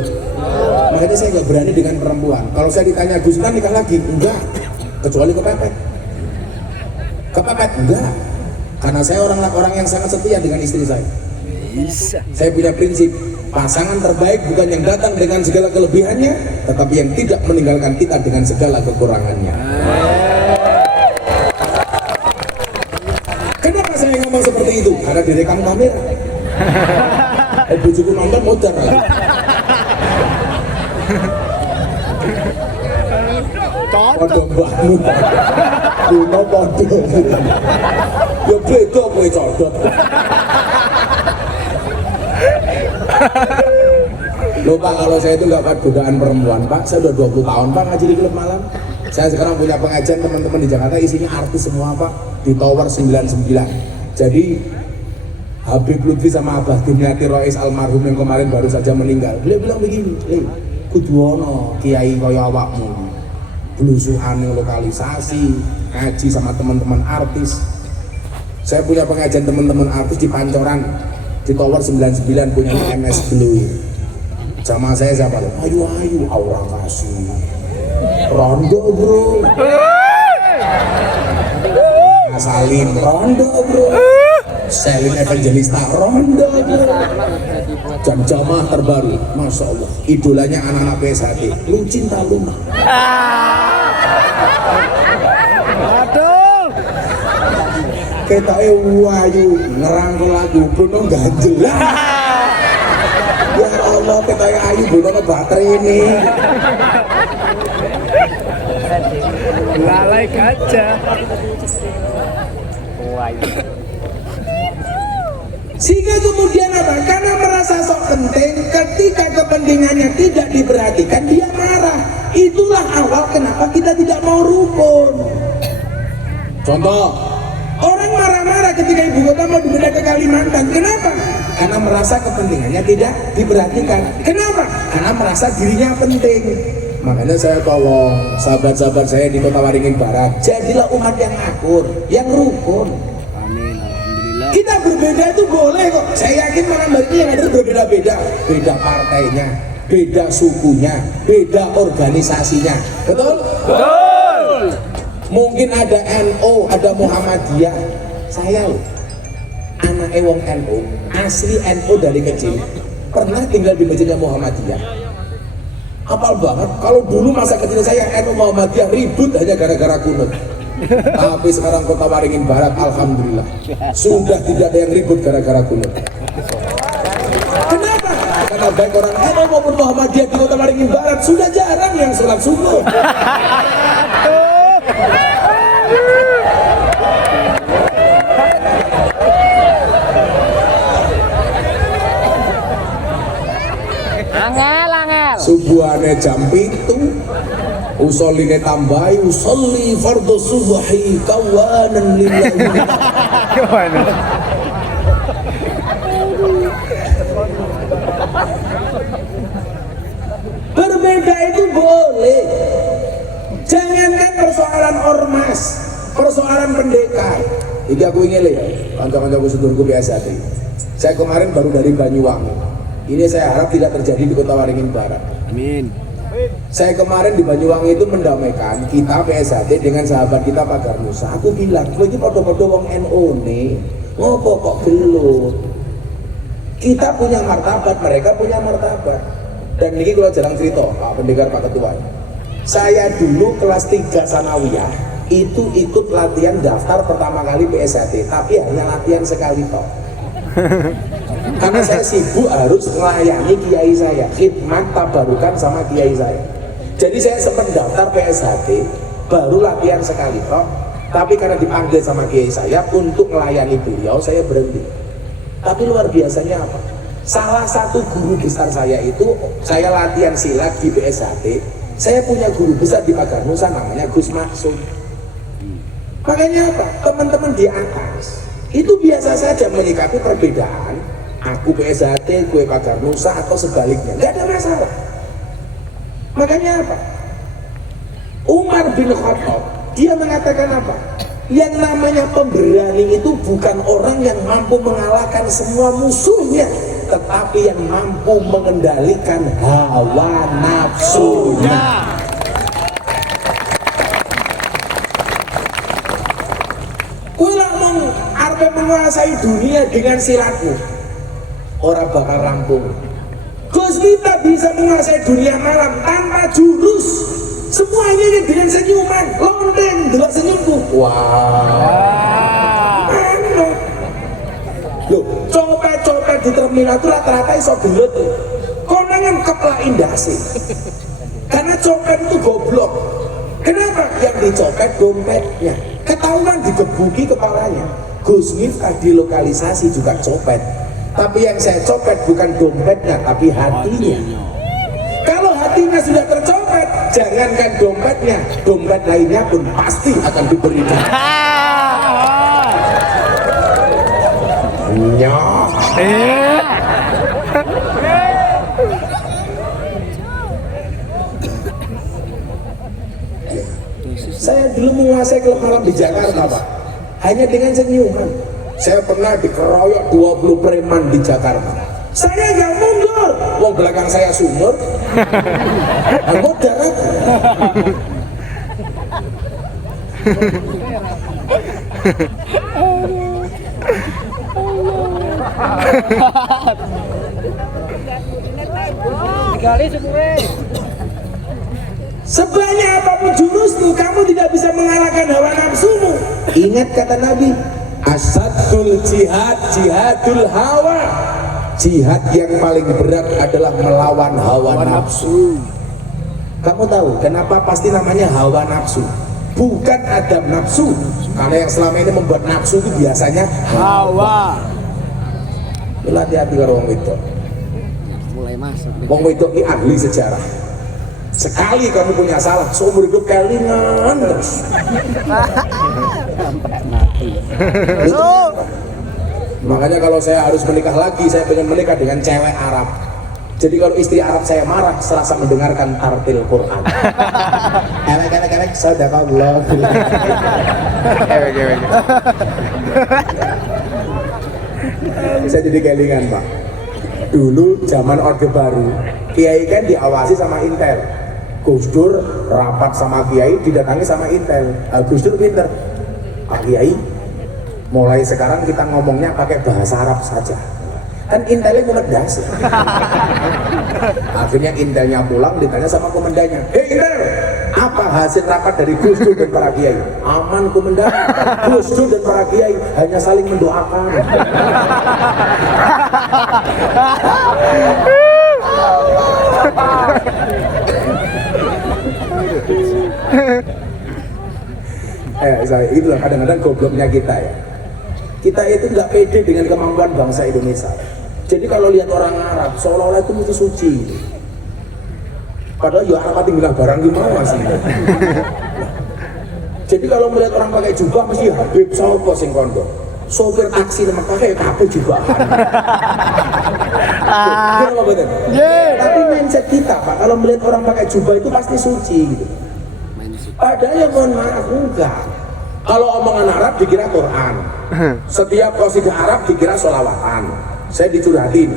Makanya saya nggak berani dengan perempuan. Kalau saya ditanya Gus kan nikah lagi? Enggak, kecuali kepepet. Kepepet enggak, karena saya orang yang sangat setia dengan istri saya. Saya punya prinsip, pasangan terbaik bukan yang datang dengan segala kelebihannya, tetapi yang tidak meninggalkan kita dengan segala kekurangannya. Kenapa saya ngomong seperti itu? Karena direkam kamera. Bujuku nonton modar lagi. Podo mbahmu. Kuno podo. Ya beda kowe codot. Loh Pak, kalau saya itu nggak godaan perempuan Pak, saya udah 20 tahun Pak ngaji di klub malam. Saya sekarang punya pengajian teman-teman di Jakarta isinya artis semua Pak, di Tower 99. Jadi Habib Lutfi sama Abah Dimyati Rois almarhum yang kemarin baru saja meninggal, beliau bilang begini, kudu ono kiai kaya awakmu, belusuhan yang lokalisasi, ngaji sama teman-teman artis. Saya punya pengajian teman-teman artis di Pancoran, di Tower 99 punya MS Blue. Sama saya siapa loh? Ayu Aura Kasih, Rondo bro, Salim Rondo bro, Selin Evangelista Rondo bro, dan jamaah terbaru, Masya Allah, idolanya anak-anak PSHT, lu cinta lumah. Aduh. Kita wayu ngerangkul lagu Bruno ganjel. Ya Allah, kita ayu Bruno baterai ini. Lalai gajah. Sehingga kemudian apa? Karena merasa sok penting, ketika kepentingannya tidak diperhatikan, dia marah. Itulah awal kenapa kita tidak mau rukun. Contoh, orang marah-marah ketika ibu kota mau dipindah ke Kalimantan. Kenapa? Karena merasa kepentingannya tidak diperhatikan. Kenapa? Karena merasa dirinya penting. Makanya saya tolong sahabat-sahabat saya di Kota Waringin Barat, jadilah umat yang akur, yang rukun. Kita berbeda itu boleh kok. Saya yakin malam hari ini yang ada berbeda-beda. Beda partainya, beda sukunya, beda organisasinya. Betul? Betul. Mungkin ada NU, ada Muhammadiyah. Saya loh, anak wong NU, asli NU dari kecil. Pernah tinggal di masjidnya Muhammadiyah. Hafal banget. Kalau dulu masa kecil saya NU Muhammadiyah ribut hanya gara-gara kunut. Tapi sekarang Kota Waringin Barat, alhamdulillah, sudah tidak ada yang ribut gara-gara kunut. Kenapa? Karena baik orang NU maupun Muhammadiyah di Kota Waringin Barat sudah jarang yang sholat subuh. Angel. Subuhane jam 7, usoline tambahi, usolli fardhu subhi kawanan lillahi. Gimana? Berbeda itu boleh. Jangankan persoalan ormas, persoalan pendekar. Iki aku ingin ya, kanca-kancaku sedulurku biasa deh. Saya kemarin baru dari Banyuwangi. Ini saya harap tidak terjadi di Kota Waringin Barat. Amin. Saya kemarin di Banyuwangi itu mendamaikan kita PSHT dengan sahabat kita Pak Garnusa. Aku bilang, kowe iki padha-padha wong NU nih. Ngopo kok gelut? Kita punya martabat, mereka punya martabat. Dan ini kalau jarang cerita, Pak Pendekar, Pak Ketua. Saya dulu kelas 3 Sanawiyah itu ikut latihan daftar pertama kali PSHT, tapi hanya latihan sekali toh. Karena saya sibuk harus melayani kiai saya, khidmat tabarukan sama kiai saya. Jadi saya sempat daftar PSHT, baru latihan sekali toh. Tapi karena dipanggil sama kiai saya untuk melayani beliau, saya berhenti. Tapi luar biasanya apa? Salah satu guru besar saya itu, saya latihan silat di PSHT. Saya punya guru besar di Pagarnusa namanya Gus Maksum. Makanya apa? Teman-teman di atas itu biasa saja menyikapi perbedaan. Aku PSHT, gue Pagarnusa atau sebaliknya, nggak ada masalah. Makanya apa? Umar bin Khattab dia mengatakan apa? Yang namanya pemberani itu bukan orang yang mampu mengalahkan semua musuhnya, tetapi yang mampu mengendalikan hawa nafsunya. Kowe lamun arep menguasai dunia dengan silatmu, ora bakal rampung. Gus kita bisa menguasai dunia malam tanpa jurus. Semuanya ini dengan senyuman, lonteng, delok senyumku. Wah. Anu. Loh, copet-copet di terminal itu rata-rata iso gelut. Konangan keplak indasi. Karena copet itu goblok. Kenapa? Yang dicopet dompetnya. Ketahuan digebuki kepalanya. Gus Miftah di lokalisasi juga copet. Tapi yang saya copet bukan dompetnya, tapi hatinya. Kalau hatinya sudah tercopet, jangankan dompetnya, dompet lainnya pun pasti akan diberikan. Nyok. Saya dulu menguasai klub malam di Jakarta, Pak. Hanya dengan senyuman. Saya pernah dikeroyok 20 preman di Jakarta. Saya nggak mundur. Wong belakang saya sumur. Modar aku. Sebanyak apapun jurusmu, kamu tidak bisa mengalahkan hawa nafsumu. Ingat kata Nabi, asadul jihad, jihadul hawa. Jihad yang paling berat adalah melawan hawa nafsu. Kamu tahu kenapa pasti namanya hawa nafsu? Bukan adab nafsu. Karena yang selama ini membuat nafsu itu biasanya Hawa. Mila hati-hati karo wong wedok. Mulai masuk. Wong wedok ini ahli sejarah. Sekali kamu punya salah, seumur hidup kelingan terus. Makanya kalau saya harus menikah lagi, saya pengen menikah dengan cewek Arab. Jadi kalau istri Arab saya marah, serasa mendengarkan tartil Quran. Ewek, sadaqallah. Ewek. Saya jadi kelingan Pak. Dulu zaman Orde Baru, Kiai kan diawasi sama Intel. Gus Dur rapat sama Kiai didatangi sama Intel. Gus Dur pinter. Pak Kiai, mulai sekarang kita ngomongnya pakai bahasa Arab saja. Kan Intelnya ngedas. Akhirnya Intelnya pulang ditanya sama komandannya. Hei Intel, apa hasil rapat dari Gus Dur dan para Kiai? Aman komandan. Gus Dur dan para Kiai hanya saling mendoakan. Itulah kadang-kadang gobloknya kita ya. Kita itu nggak pede dengan kemampuan bangsa Indonesia. Jadi kalau lihat orang Arab, seolah-olah itu mesti suci. Padahal ya Arab tinggal barang gimana sih? Jadi kalau melihat orang pakai jubah mesti Habib sopo sing kondo. Sopir taksi nama pakai kabeh juga. Kenapa betul? Tapi mindset kita Pak, kalau melihat orang pakai jubah itu pasti suci gitu. Padahal ya mohon maaf enggak. Kalau omongan Arab dikira Quran. Setiap qasidah Arab dikira sholawatan. Saya dicurhatin.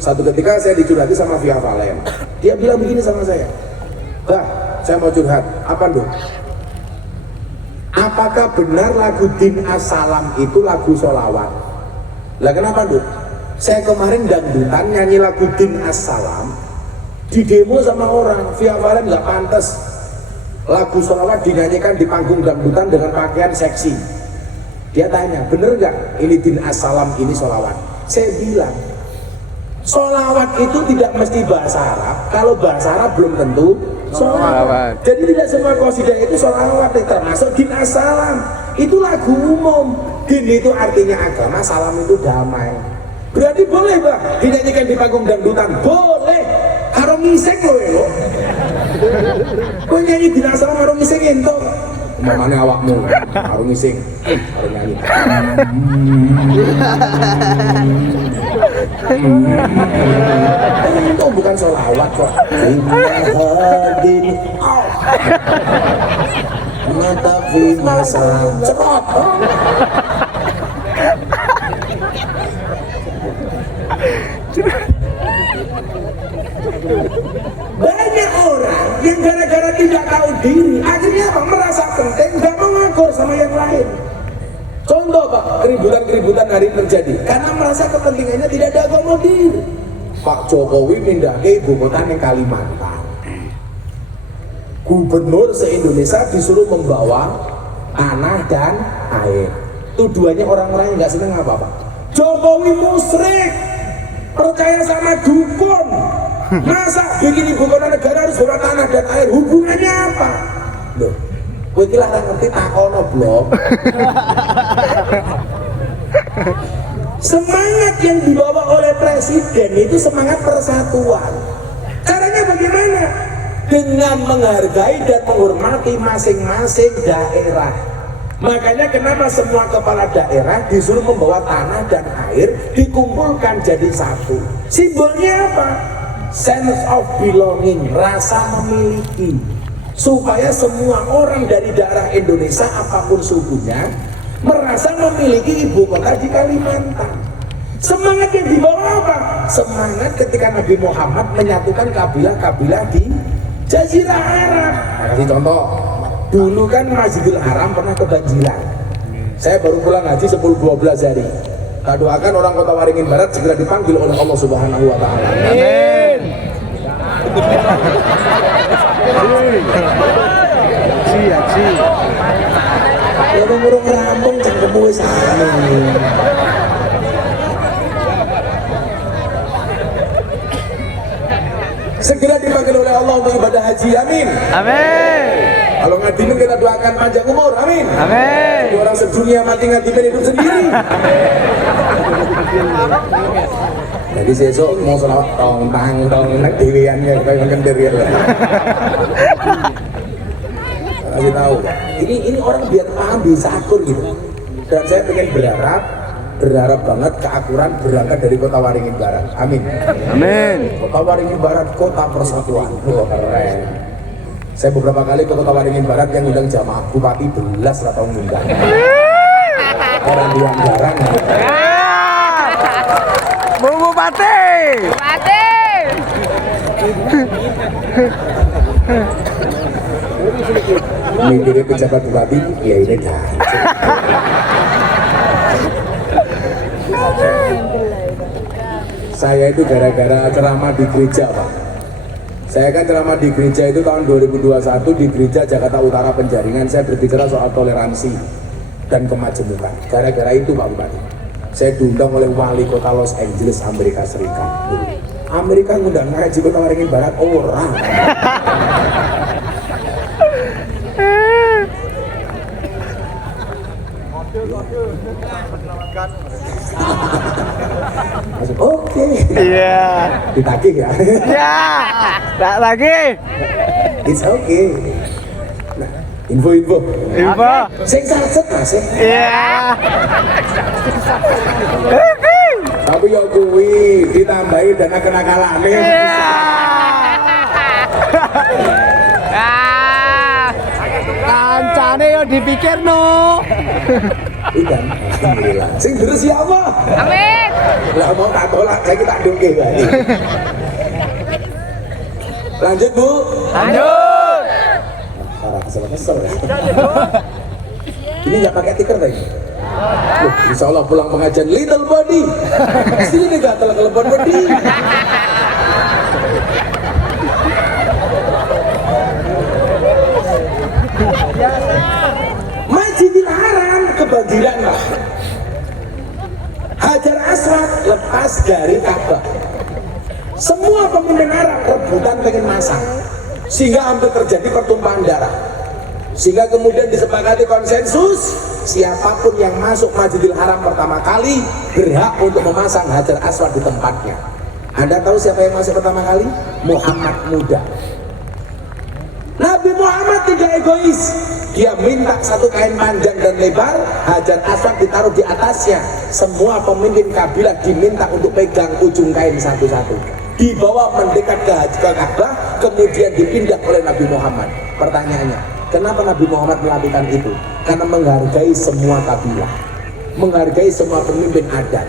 Satu ketika saya dicurhati sama Via Valen. Dia bilang begini sama saya. Bah, saya mau curhat. Apa dong? Apakah benar lagu Din As-Salam itu lagu sholawat? Lah kenapa dong? Saya kemarin dangdutan nyanyi lagu Din As-Salam di demo sama orang. Via Valen nggak pantas lagu sholawat dinyanyikan di panggung dangdutan dengan pakaian seksi. Dia tanya, bener nggak ini Din As-Salam ini sholawat? Saya bilang, sholawat itu tidak mesti bahasa Arab. Kalau bahasa Arab belum tentu sholawat. Jadi tidak semua qasidah itu sholawat, termasuk Din As-Salam. Itu lagu umum. Din itu artinya agama, salam itu damai. Berarti boleh Pak dinyanyikan di panggung dangdutan? Boleh. Karo ngising loh ya lo. Kau nyanyi Din As-Salam karo ngising entuk. Mamane awakmu karo ngising, karo nyanyi. Itu bukan sholawat kok. Hadin mata fi masa cepat. Banyak orang yang gara-gara tidak tahu diri akhirnya apa? Merasa penting, gak mau ngakur sama yang lain. Contoh Pak, keributan-keributan hari ini terjadi karena merasa kepentingannya tidak diakomodir. Pak Jokowi pindah ke ibu kota yang Kalimantan. Gubernur se-Indonesia disuruh membawa tanah dan air. Tujuannya orang-orang yang gak seneng apa Pak? Jokowi musyrik, percaya sama dukun. Masa bikin ibu kota negara harus bawa tanah dan air? Hubungannya apa? Loh, gue kira ngerti takono blok. Semangat yang dibawa oleh presiden itu semangat persatuan. Caranya bagaimana? Dengan menghargai dan menghormati masing-masing daerah. Makanya kenapa semua kepala daerah disuruh membawa tanah dan air dikumpulkan jadi satu. Simbolnya apa? Sense of belonging, rasa memiliki. Supaya semua orang dari daerah Indonesia apapun sukunya merasa memiliki ibu kota di Kalimantan. Semangat yang dibawa apa? Semangat ketika Nabi Muhammad menyatukan kabilah-kabilah di Jazirah Arab. Nah, kasih contoh, dulu kan Masjidil Haram pernah kebanjiran. Saya baru pulang haji 10-12 hari. Kita doakan orang kota Waringin Barat segera dipanggil oleh Allah Subhanahu wa Ta'ala. Amin. Haji. Ya ngurung rampung cangkemmu wis anu. Segera dipanggil oleh Allah untuk ibadah haji, amin. Amin. Kalau ngadimin kita doakan panjang umur, amin. Amin. Jadi orang sedunia mati ngadimin hidup sendiri. Jadi sesuk mau selawat tong nek dhewean ya kaya kendir ya. Kasih tahu. Ini orang biar paham bisa akur gitu. Dan saya pengen berharap banget keakuran berangkat dari Kota Waringin Barat. Amin. Amin. Kota Waringin Barat kota persatuan. Oh, keren. Saya beberapa kali ke Kota Waringin Barat yang undang jamaah bupati belas atau ngundang. Orang yang jarang. Bu Bupati. Mikirnya pejabat bupati, ya ini dah. Saya itu gara-gara ceramah di gereja, Pak. Saya kan ceramah di gereja itu tahun 2021 di gereja Jakarta Utara Penjaringan. Saya berbicara soal toleransi dan kemajemukan. Gara-gara itu, Pak Bupati, saya diundang oleh wali kota Los Angeles, Amerika Serikat. Amerika ngundang ngaji Kota Waringin Barat orang. Masuk, oke. Iya. Ditagih ya. Ya. Tak lagi. It's okay. Nah, info. Info. Sing sacet Mas. Iya. Tapi yo kuwi ditambahi dengan kenakalane. Iya. Kancane yo dipikir no. Ikan. Alhamdulillah. Sing deres siapa? Amin. Lah mau tak tolak saya tak dongke wae. Lanjut Bu. Lanjut. Parah kesel ya. Ini nggak pakai tikar tadi. Loh, insya Allah pulang pengajian little body. Sini nih gatel kelepon body. Masjidil Haram kebanjiran Pak. Hajar Aswad lepas dari Ka'bah. Semua pemimpin Arab rebutan pengen masang, sehingga hampir terjadi pertumpahan darah. Sehingga kemudian disepakati konsensus, siapapun yang masuk Masjidil Haram pertama kali berhak untuk memasang Hajar Aswad di tempatnya. Anda tahu siapa yang masuk pertama kali? Muhammad muda. Nabi Muhammad tidak egois. Dia minta satu kain panjang dan lebar, Hajar Aswad ditaruh di atasnya. Semua pemimpin kabilah diminta untuk pegang ujung kain satu-satu. Dibawa mendekat ke Ka'bah, kemudian dipindah oleh Nabi Muhammad. Pertanyaannya, kenapa Nabi Muhammad melakukan itu? Karena menghargai semua kabilah, menghargai semua pemimpin adat.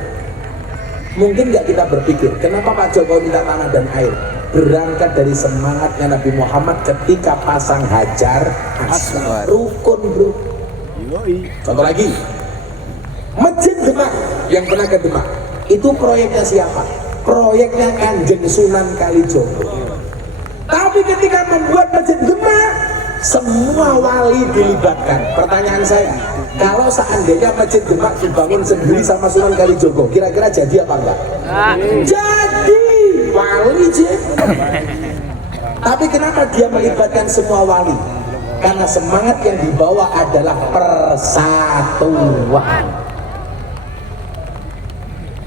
Mungkin nggak kita berpikir, kenapa Pak Jokowi minta tanah dan air? Berangkat dari semangatnya Nabi Muhammad ketika pasang Hajar Aswad. Rukun bro. Contoh lagi, Masjid Demak, yang pernah ke Demak, itu proyeknya siapa? Proyeknya Kanjeng Sunan Kalijogo. Tapi ketika membuat Masjid Demak, semua wali dilibatkan. Pertanyaan saya, kalau seandainya Masjid Demak dibangun sendiri sama Sunan Kalijogo, kira-kira jadi apa enggak? Jadi, wali je. Tapi kenapa dia melibatkan semua wali? Karena semangat yang dibawa adalah persatuan.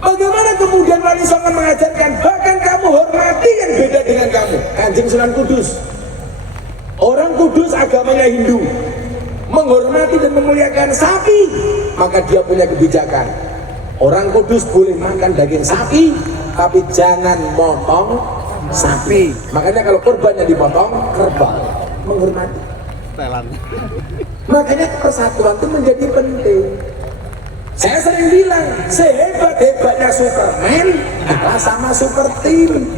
Bagaimana kemudian Wali Songo mengajarkan, bahkan kamu hormati yang beda dengan kamu. Kanjeng Sunan Kudus, orang Kudus agamanya Hindu, menghormati dan memuliakan sapi, maka dia punya kebijakan. Orang Kudus boleh makan daging sapi, tapi jangan motong sapi. Makanya kalau kurbannya dipotong, kerbau. Menghormati. Makanya persatuan itu menjadi penting. Saya sering bilang, sehebat-hebatnya Superman kalah sama super team.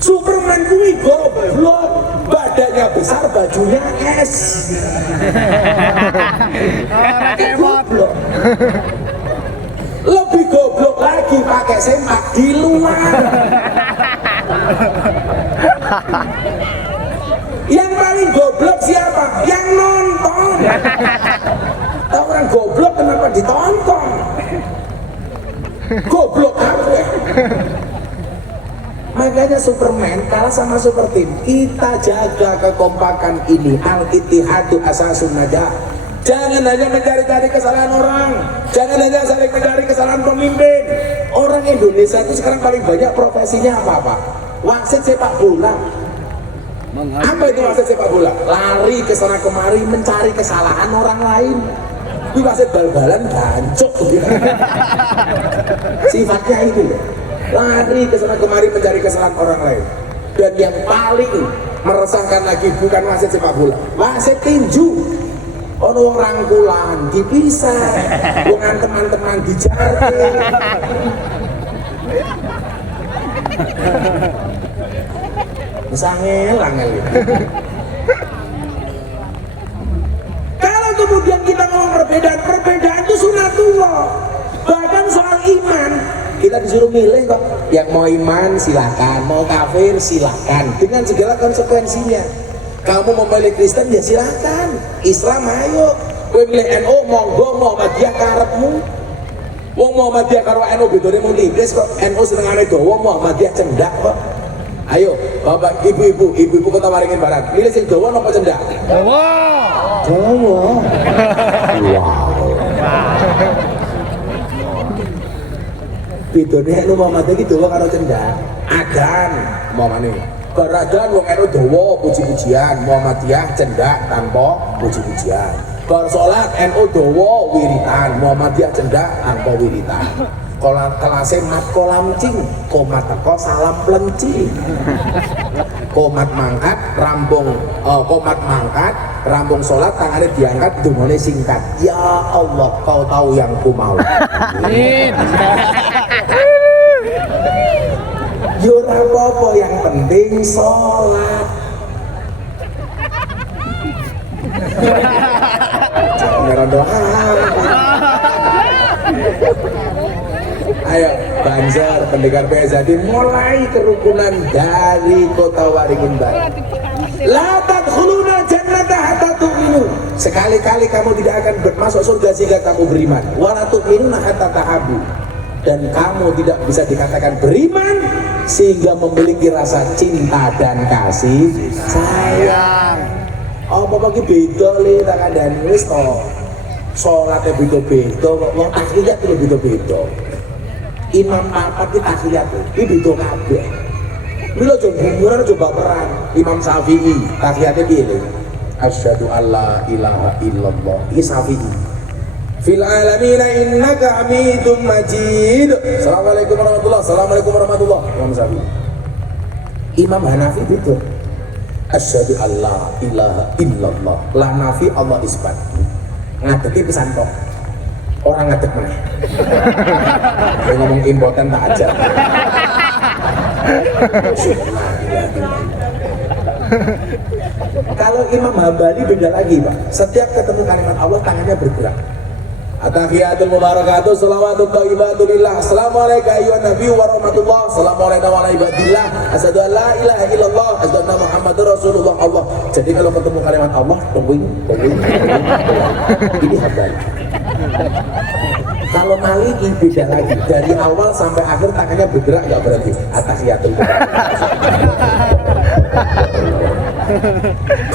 Superman kuwi goblok, badannya besar, bajunya es. Goblok. Lebih goblok lagi pakai sempak di luar. Yang paling goblok siapa? Yang nonton. Tahu orang goblok kenapa ditonton? Goblok apa? Makanya Superman kalah sama super team. Kita jaga kekompakan ini. Al-ittihadu asasun najah. Jangan hanya mencari-cari kesalahan orang, jangan hanya saling mencari kesalahan pemimpin. Orang Indonesia itu sekarang paling banyak profesinya apa Pak? Wasit sepak bola. Apa itu wasit sepak bola? Lari ke sana kemari mencari kesalahan orang lain. Itu wasit bal-balan gancok. Sifatnya itu. Lari ke sana kemari mencari kesalahan orang lain. Dan yang paling meresahkan lagi bukan wasit sepak bola, wasit tinju. Ono rangkulan dipisah, dengan teman-teman dicari. Angel. Kalau kemudian kita ngomong perbedaan itu sunatullah. Bahkan soal iman, kita disuruh milih kok. Yang mau iman silakan, mau kafir silakan, dengan segala konsekuensinya. Kamu mau milih Kristen ya silakan, Islam ayo. Kowe milih NU monggo, Muhammadiyah karepmu. Wong Muhammadiyah karo NU bedane mung tipis kok. NU senengane dawa, Muhammadiyah cendak kok. Ayo, Bapak, ibu-ibu Kota Waringin Barat, milih sing dawa napa cendak? Dawa. Dawa. Wow. Bedane NU Muhammadiyah iki dawa karo cendak. Adan, momane. Baradan wong NU dawa puji-pujian, Muhammadiyah cendak tanpa puji-pujian. Bar salat NU dawa wiritan, Muhammadiyah cendak tanpa wiritan. Kelasé mat kolamcing, komat teko salam plenci. Komat mangkat, rampung salat tangannya diangkat, dungane singkat. Ya Allah, kau tahu yang ku mau. Amin. Yo ora apa-apa, yang penting sholat. Jangan doa. Ayo Banjar, pendekar PSAD mulai kerukunan dari Kota Waringin Barat. La tadkhuluna jannata hatta tu'minu. Sekali-kali kamu tidak akan masuk surga jika kamu beriman. Wa la tu'minuna hatta tahabbu. Dan kamu tidak bisa dikatakan beriman sehingga memiliki rasa cinta dan kasih sayang. Apa bagi beda le tak kandhani wis to. Salate beda-beda kok wong tahiyat itu beda-beda. Imam papat iki tahiyat iki beda kabeh. Mila aja buburan aja baperan. Imam Syafi'i tahiyate piye le? Asyhadu alla ilaha illallah. Iki Syafi'i. Fil alamina innaka hamidum majid. Assalamualaikum warahmatullahi. Assalamualaikum warahmatullahi. Imam Syafi'i. Imam Hanafi itu asyhadu alla ilaha illallah. La nafi Allah isbat. Ngadeti pesan kok. Orang ngadek meneh. Dia ngomong impoten tak aja. Kalau Imam Hambali beda lagi Pak. Setiap ketemu kalimat Allah tangannya bergerak. Atahiyatul mubarakatuh, salawatut thayyibatu lillah. Assalamualaikum ayyuhan nabi wa rahmatullah. Assalamualaikum wa ala ibadillah. Asyhadu an la ilaha illallah, asyhadu anna Muhammadar Rasulullah Allah. Jadi kalau ketemu kalimat Allah, tungguin. Ini Hambali. Kalau Maliki beda lagi. Dari awal sampai akhir tangannya bergerak enggak berhenti. Atahiyatul mubarakatuh.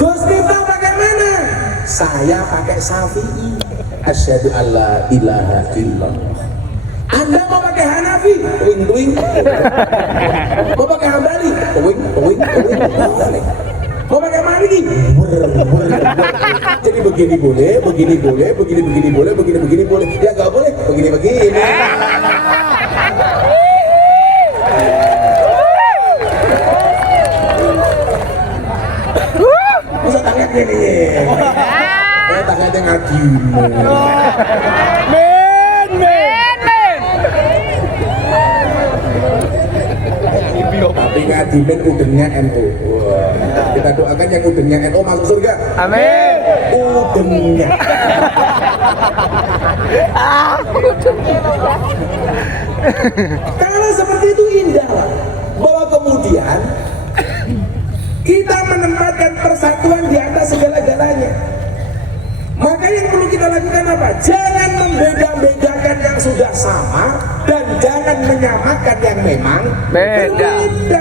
Gus Miftah pakai mana? Saya pakai Syafi'i. Asyhadu alla ilaha illallah. Anda mau pakai Hanafi? Tuing. Mau pakai Hambali? Tuing. Mau pakai Maliki? Jadi begini boleh, begini boleh, begini boleh, begini boleh. Ya nggak boleh, begini. Masa tangannya nih? Saya tangannya ngadimu. Tapi ngadimin udengnya NU. Kita doakan yang udengnya NU masuk surga. Amin. Udengnya. Kalau seperti itu indah lah. Bahwa kemudian kita menempatkan persatuan di atas segala-galanya. Maka yang perlu kita lakukan apa? Jangan membeda-bedakan yang sudah sama dan jangan menyamakan yang memang berbeda.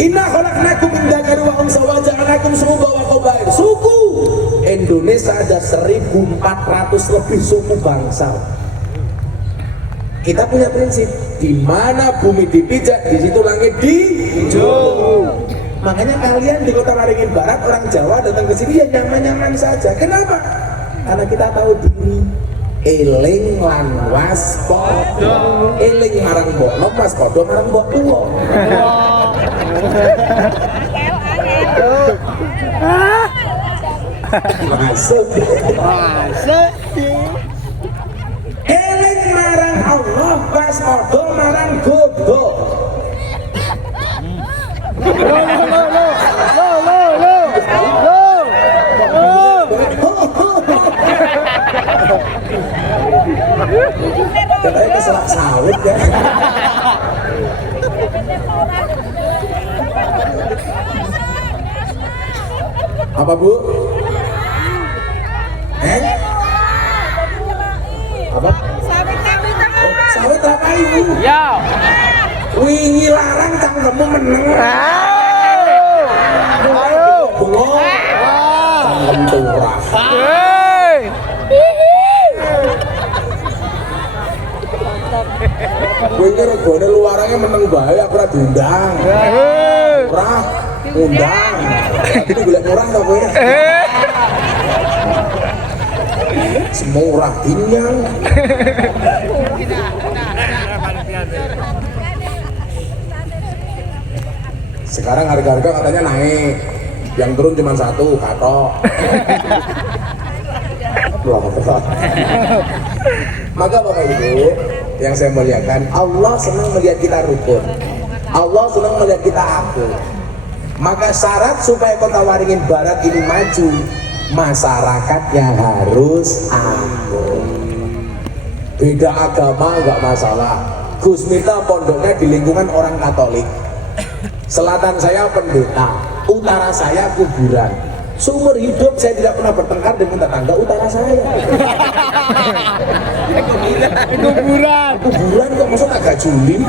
Inna khalaqnakum min dzakari wa unsa wa ja'alnakum syu'uban wa qabail. Suku Indonesia ada 1400 lebih suku bangsa. Kita punya prinsip, di mana bumi dipijak, di situ langit dijunjung. Makanya kalian di Kota Waringin Barat, orang Jawa datang ke sini ya nyaman-nyaman saja. Kenapa? Karena kita tahu diri. Eling lan waspada. Eling marang mbok nom, waspada marang mbok tuwa. Masuk. Eling marang Allah, waspada marang godho. Katanya keselak sawit ya. Apa Bu? Apa? Sawit apa ibu? Ya. Wingi larang cangkemmu meneng. Ayo. Bengong. Cangkem turah. Gue ini regone luarannya meneng bae aku ora diundang. Ora undang. Itu golek murah ta kowe? Semurah dinyang. Sekarang harga-harga katanya naik. Yang turun cuma satu, katok. Maka Bapak Ibu yang saya muliakan, Allah senang melihat kita rukun, Allah senang melihat kita akur. Maka syarat supaya Kota Waringin Barat ini maju, masyarakatnya harus akur. Beda agama nggak masalah. Gus Miftah pondoknya di lingkungan orang Katolik. Selatan saya pendeta, utara saya kuburan. Seumur hidup saya tidak pernah bertengkar dengan tetangga utara saya. Kuburan kok maksud agak julim.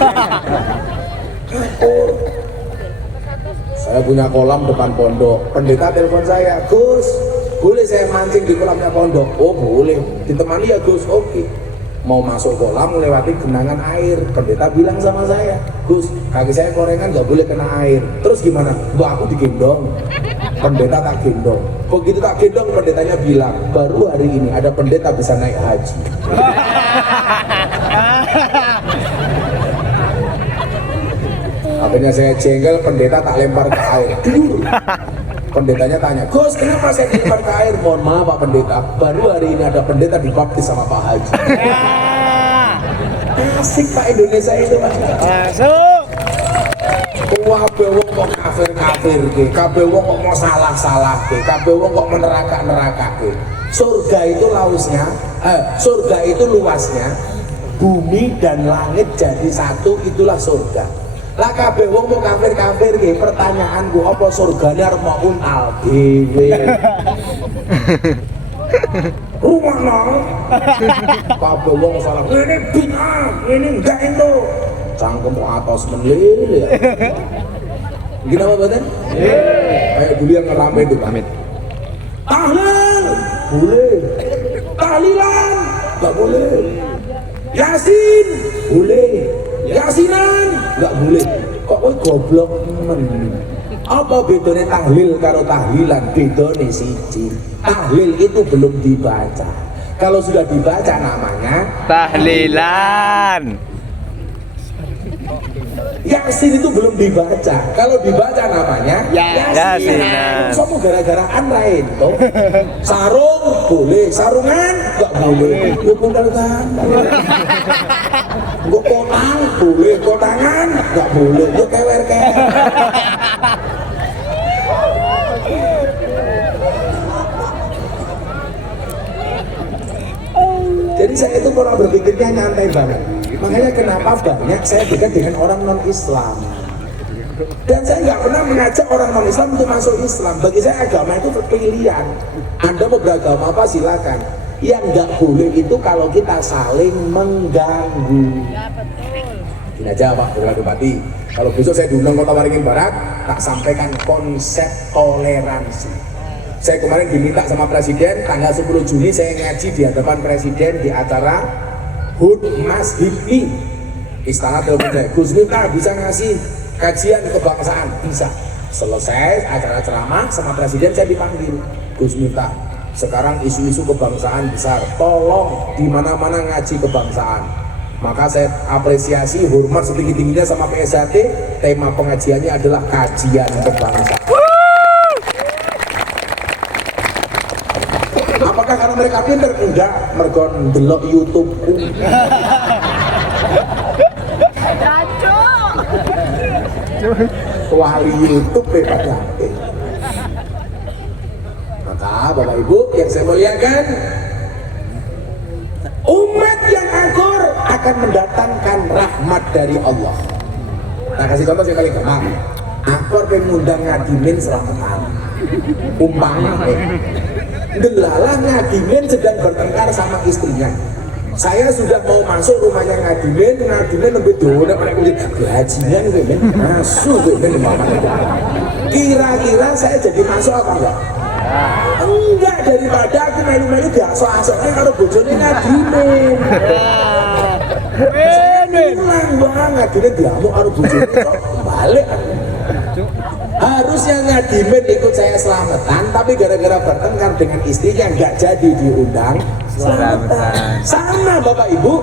Saya punya kolam depan pondok. Pendeta telepon saya, Gus, boleh saya mancing di kolamnya pondok? Oh boleh, ditemani ya Gus. Oke. Mau masuk kolam melewati genangan air, pendeta bilang sama saya, Gus, kaki saya korengan nggak boleh kena air. Terus gimana? Mbak aku digendong. Pendeta tak gendong. Begitu tak gendong, pendetanya bilang, baru hari ini ada pendeta bisa naik haji. Akhirnya saya jengkel, pendeta tak lempar ke air. Pendetanya tanya, Gus, kenapa saya dilempar ke air? Mohon maaf Pak Pendeta, baru hari ini ada pendeta dibaptis sama Pak Haji. Asik Pak Indonesia itu Pak. Masuk. Kabeh wong kok kafir-kafir ke, kabeh wong kok mau salah-salah ke, kabeh wong kok meneraka-neraka ke. Surga itu surga itu luasnya, bumi dan langit jadi satu, itulah surga. Lah kabeh wong mau kafir-kafir ke, pertanyaanku apa surgane arep mau untal dhewe. Rumahna kabeh wong salah, ini bid'ah, ini enggak itu. Cangkem atas menlele. Gini apa badan? Kayak dulu yang rame itu pamit. Tahlil boleh, tahlilan nggak boleh, yasin boleh, yasinan nggak boleh. Kok kowe goblok men? Apa bedanya tahlil karo tahlilan? Bedanya siji. Tahlil itu belum dibaca. Kalau sudah dibaca namanya tahlilan. Yasin itu belum dibaca. Kalau dibaca namanya Yasinan. Sopo gara-garaan lain toh. Sarung boleh, sarungan enggak boleh. Gue kundal-kundal. Gue kotang boleh, kotangan enggak boleh. Gue kewer-kewer. Jadi saya itu pola berpikirnya nyantai banget. Makanya kenapa banyak saya dekat dengan orang non-Islam. Dan saya nggak pernah mengajak orang non-Islam untuk masuk Islam. Bagi saya agama itu pilihan. Anda mau beragama apa silakan. Yang nggak boleh itu kalau kita saling mengganggu. Ini aja Pak Bupati. Kalau besok saya diundang Kota Waringin Barat, tak sampaikan konsep toleransi. Saya kemarin diminta sama Presiden, tanggal 10 Juni saya ngaji di hadapan Presiden di acara Mas HIPMI Istana Telkomsel. Gus Miftah bisa ngasih kajian kebangsaan, bisa. Selesai acara ceramah sama presiden saya dipanggil, Gus Miftah, sekarang isu-isu kebangsaan besar, tolong di mana-mana ngaji kebangsaan. Maka saya apresiasi, hormat setinggi-tingginya sama PSHT, tema pengajiannya adalah kajian kebangsaan. Apakah karena mereka pinter? Enggak, mereka ndelok YouTube. Wali YouTube daripada HP. Maka Bapak Ibu yang saya muliakan, umat yang akur akan mendatangkan rahmat dari Allah. Nah, kasih contoh yang paling gampang. Akur mengundang ngadimin selamatan. Umpama Delalah ngadimin sedang bertengkar sama istrinya. Saya sudah mau masuk rumahnya ngadimin lebih dulu pada kulit gajinya nih, masuk kira-kira saya jadi masuk apa enggak? Enggak, daripada aku melu-melu diasok-asoknya kalau bojone ngadimin. Pulang banget, ngadimin diamuk karo bojone kok balik. Harusnya ngadimin ikut saya selamatan, tapi gara-gara bertengkar dengan istrinya nggak jadi diundang selamatan. Sama Bapak Ibu,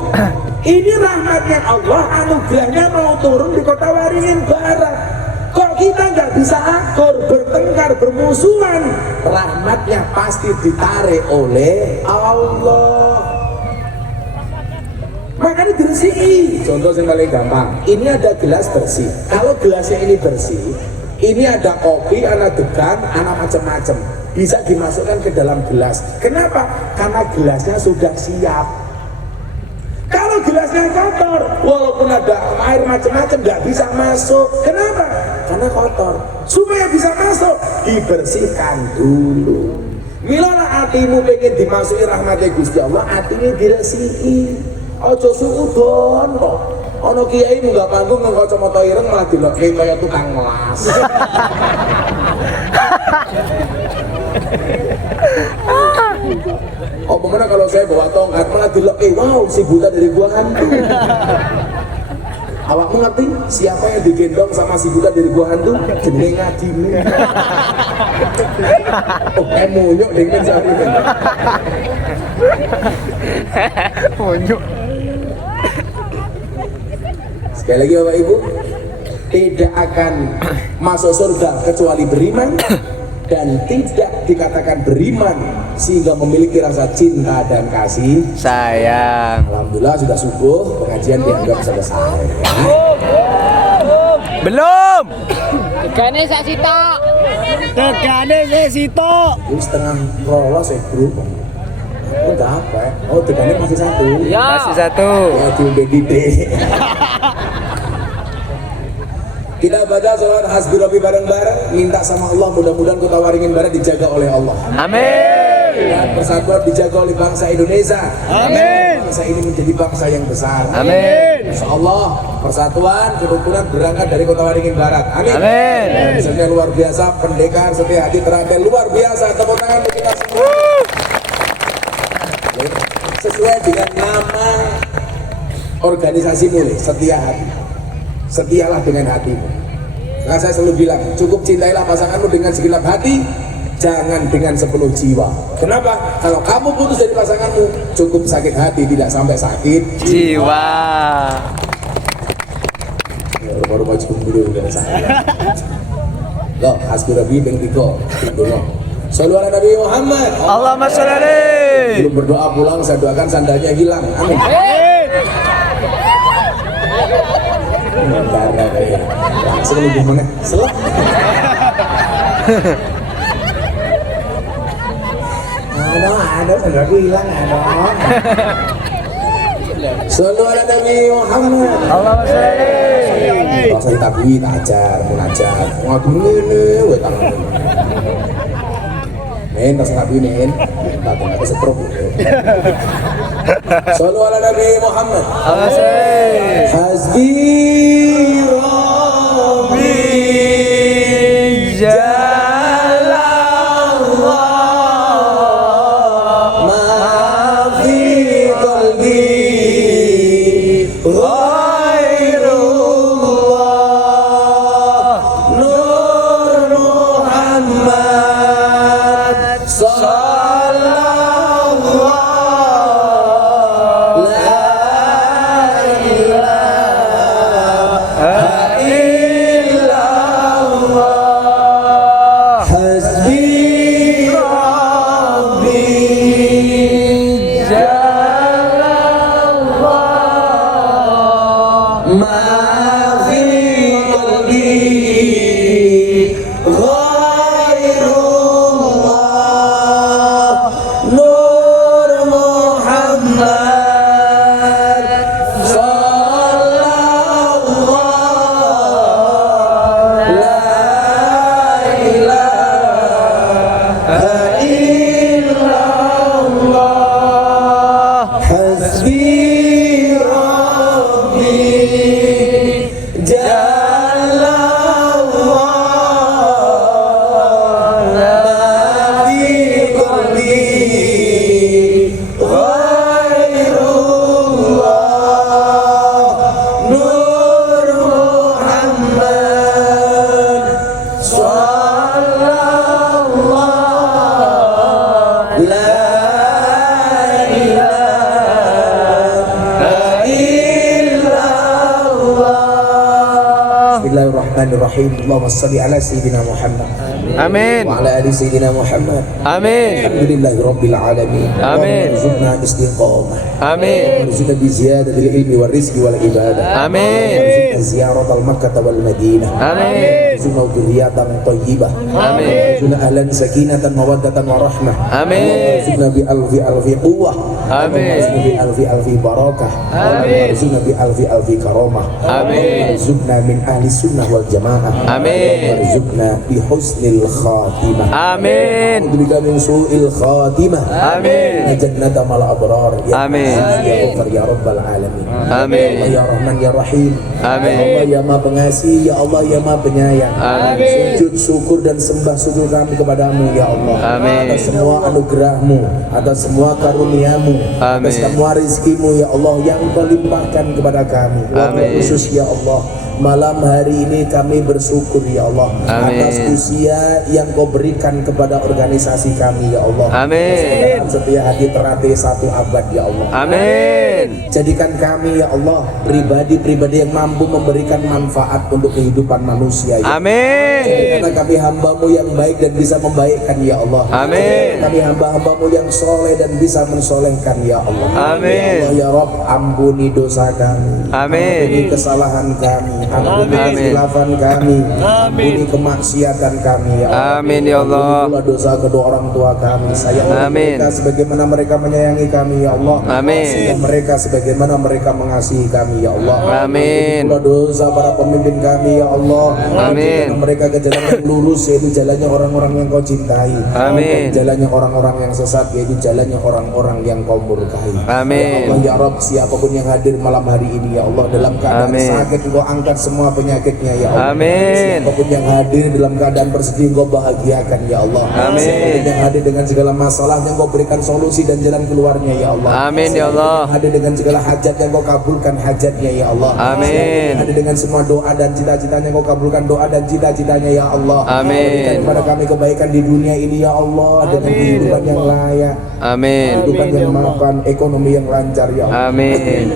ini rahmatnya Allah, anugerahnya mau turun di kota Waringin Barat. Kok kita nggak bisa akur, bertengkar, bermusuhan? Rahmatnya pasti ditarik oleh Allah. Makanya dibersihi. Contoh yang paling gampang, ini ada gelas bersih. Kalau gelasnya ini bersih, ini ada kopi, ada degan, ada macam-macam, bisa dimasukkan ke dalam gelas. Kenapa? Karena gelasnya sudah siap. Kalau gelasnya kotor, walaupun ada air macam-macam nggak bisa masuk. Kenapa? Karena kotor. Supaya bisa masuk, dibersihkan dulu. Milana hatimu pengen dimasuki rahmatnya Gusti Allah, hatinya diresihi. Ojo suudon kok. Ono kiai munggah panggung nggo kacamata ireng malah dilokke kaya tukang ngelas. Oh, bagaimana kalau saya bawa tongkat malah dilokke, wow, si buta dari gua hantu. Awak mengerti siapa yang digendong sama si buta dari gua hantu? Jenenge ngadimin. Oh, monyok dengan sehari ini. Monyok. Sekali lagi Bapak Ibu, tidak akan masuk surga kecuali beriman, dan tidak dikatakan beriman sehingga memiliki rasa cinta dan kasih sayang. Alhamdulillah sudah subuh, pengajian dianggap selesai. Belum. Tegane sak sitok. Ini setengah lolos ya bro. Udah apa? Oh, tegannya masih satu. Ya. Masih satu. Ya diudah. Kita baca sholat hasbi rabbi bareng-bareng, minta sama Allah mudah-mudahan Kota Waringin Barat dijaga oleh Allah. Amin. Dan persatuan dijaga oleh bangsa Indonesia. Amin. Bangsa ini menjadi bangsa yang besar. Amin. Insya Allah persatuan kerukunan berangkat dari Kota Waringin Barat. Amin. Amin. Dan misalnya luar biasa, pendekar setia hati terakhir luar biasa. Tepuk tangan untuk kita semua. Sesuai dengan nama organisasi mulai setia hati. Setialah dengan hatimu. Nah, saya selalu bilang, cukup cintailah pasanganmu dengan segenap hati, jangan dengan sepenuh jiwa. Kenapa? Kalau kamu putus dari pasanganmu, cukup sakit hati, tidak sampai sakit Jiwa. Ya, baru maju dulu udah sakit. Loh, hasbi rabbi beng tiga. Sallu ala Nabi Muhammad. Allahumma sholli alaihi. Belum berdoa pulang, saya doakan sandalnya hilang. Amin. Karena kayak langsung lu gimana? Selak. Ada sandalku hilang ada. Sallu ala Nabi Muhammad. Allahumma sholli alaihi. Kalau saya takwi, tak ajar, munajat. Ngaku ini, weh tangan. Men, tak takwi men. Tak tengah kesetruk. Sallu ala Nabi Muhammad. Allahumma sholli alaihi. Hasbi Rabbi Jalallah ma fi qalbi ma fi qalbi ghairullah Nur Muhammad sallallahu la ilaha illallah hasbi rabbi jalla Allah ma fi qalbi ghairullah Nur Muhammad sallallahu la ilaha illallah. Bismillahirrahmanirrahim. Allahumma shalli ala sayyidina Muhammad Amin. wa ala ali sayyidina Muhammad. Amin. Alhamdulillahi rabbil alamin. Amin. Warzuqna istiqamah. Amin. Warzuqna bi ziyadatil ilmi wal rizqi wal ibadah. Amin. Warzuqna ziyaratal Makkah wal Madinah. Amin. Warzuqna dzurriyyatan thayyibah. Amin. Warzuqna ahlan sakinatan mawaddatan warahmah. Amin. Warzuqna bi alfi quwwah. Amin. Warzuqna bi alfi barakah. Amin. Warzuqna bi alfi karamah. Amin. Warzuqna min ahli sunnah wal jamaah. Amin. Warzuqna bi husnil khatimah. Amin. A'udzubika min su'il khatimah. Amin. Jannata mal abrar. Ya Amin. Aziz, ya Ghaffar ya rabbal alamin. Amin. Allah ya Rahman ya Rahim. Amin. Ya Allah ya Maha Pengasih, ya Allah ya Maha Penyayang. Amin. Sujud syukur dan sembah sujud kami kepadamu ya Allah. Amin. Atas semua anugerahmu, atas semua karuniamu, atas Amin. semua rizkimu ya Allah yang kau limpahkan kepada kami. Amin. Khusus ya Allah, malam hari ini kami bersyukur ya Allah Amin. atas usia yang kau berikan kepada organisasi kami ya Allah. Amin. Setia hati terate 1 abad ya Allah. Amin. Jadikan kami ya Allah pribadi-pribadi yang mampu memberikan manfaat untuk kehidupan manusia ya. Amin. Karena kami hambamu yang baik dan bisa membaikkan ya Allah. Amin. Kami hamba-hambamu yang soleh dan bisa mensolehkan ya Allah. Amin. Ya Allah ya Rabb, ampuni dosa kami. Amin. Ampuni kesalahan kami. Ampuni Amin. kesilapan kami. Ampuni kemaksiatan kami ya Allah. Amin ya Allah. Ampunilah dosa kedua orang tua kami. Sayangi Amin. mereka sebagaimana mereka menyayangi kami ya Allah. Amin. Sayang mereka sebagaimana mereka mengasihi kami ya Allah. Amin. Ampunilah dosa para pemimpin kami ya Allah. Amin. Tunjukkan mereka ke jalan yang lurus, yaitu jalannya orang-orang yang kau cintai. Amin. Bukan jalannya orang-orang yang sesat, yaitu jalannya orang-orang yang kau murkai. Amin. Ya Allah ya Rabb, siapapun yang hadir malam hari ini ya Allah dalam keadaan Amin. sakit, Engkau angkat semua penyakitnya ya Allah. Amin. Siapapun yang hadir dalam keadaan bersedih, Engkau bahagiakan ya Allah. Amin. Siapapun yang hadir dengan segala masalahnya, Engkau berikan solusi dan jalan keluarnya ya Allah. Amin ya Allah. Siapapun yang hadir dengan segala hajat yang Engkau kabulkan hajatnya ya Allah. Amin. Siapapun yang hadir dengan semua doa dan cita-citanya, Engkau kabulkan doa dan cita-citanya ya Allah. Amin. Berikan kepada kami kebaikan di dunia ini ya Allah, dengan kehidupan yang layak, Amin. kehidupan yang mapan, ekonomi yang lancar ya Allah. Amin.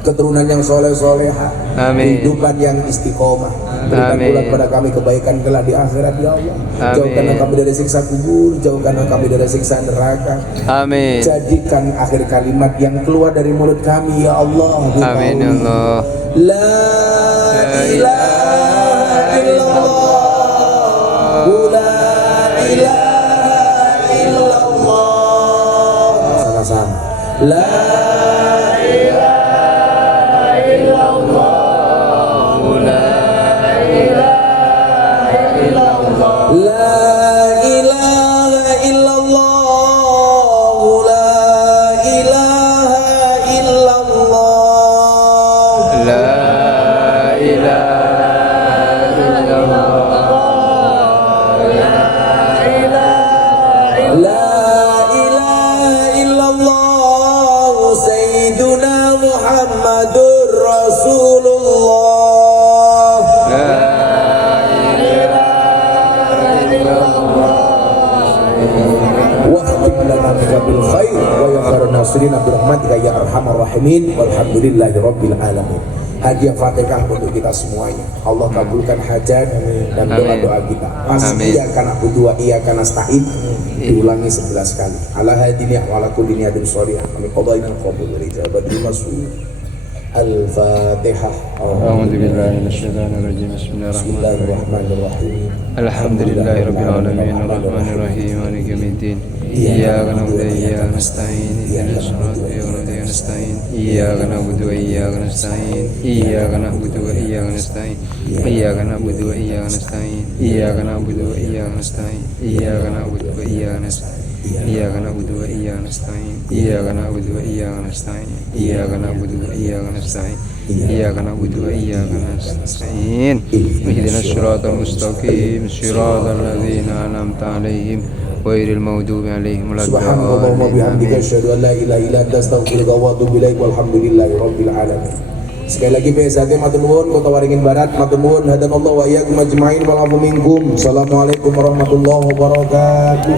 Keturunan yang soleh-soleha, Amin. kehidupan yang istiqomah. Berikan Amin. pula kepada kami kebaikan kelak di akhirat ya Allah. Amin. Jauhkanlah kami dari siksa kubur, jauhkanlah kami dari siksa neraka. Amin. Jadikan akhir kalimat yang keluar dari mulut kami ya Allah. Amin ya Allah. La ilaha illallah. La ilaha illallah. Sama-sama. La La ilaha illallah. La ilaha illallah. La ilaha La ilaha illallah. Sayyiduna Muhammadur Rasulullah. Waqtim lana bil khair wa ya khairun nasirin birahmatika ya arhamar rahimin walhamdulillahi rabbil alamin. Hadiah Fatihah untuk kita semuanya. Allah kabulkan hajat dan doa-doa kita. Amin. Iyyaka na'budu wa iyyaka nasta'in. Diulangi 11 kali. Ala hadini wa ala kulli niyatin shalihah. Amin qadaina qabul rijabati masul. Al-Fatihah. أعوذ بالله من الشيطان الرجيم بسم الله الرحمن الرحيم Bismillahirrahmanirrahim. الحمد لله رب العالمين الرحمن الرحيم مالك يوم الدين إياك نعبد وإياك نستعين اهدنا الصراط وإياك نستعين إياك نعبد وإياك نستعين إياك نعبد وإياك نستعين إياك نعبد وإياك نستعين إياك نعبد وإياك نستعين إياك نعبد وإياك نستعين إياك نعبد وإياك نستعين إياك نعبد وإياك نستعين إياك نعبد وإياك نستعين إياك نعبد وإياك نستعين اهدنا الصراط المستقيم صراط الذين أنعمت عليهم غير المغضوب عليهم ولا Subhanallah wa bihamdika الضالين asyhadu an la ilaha illa anta astaghfiruka wa atubu ilaik walhamdulillahi rabbil alamin. Sekali lagi PSAT matur nuwun Kota Waringin Barat matur nuwun hadanallahu wa iyyakum ajmain wal afu minkum. Assalamualaikum warahmatullahi wabarakatuh.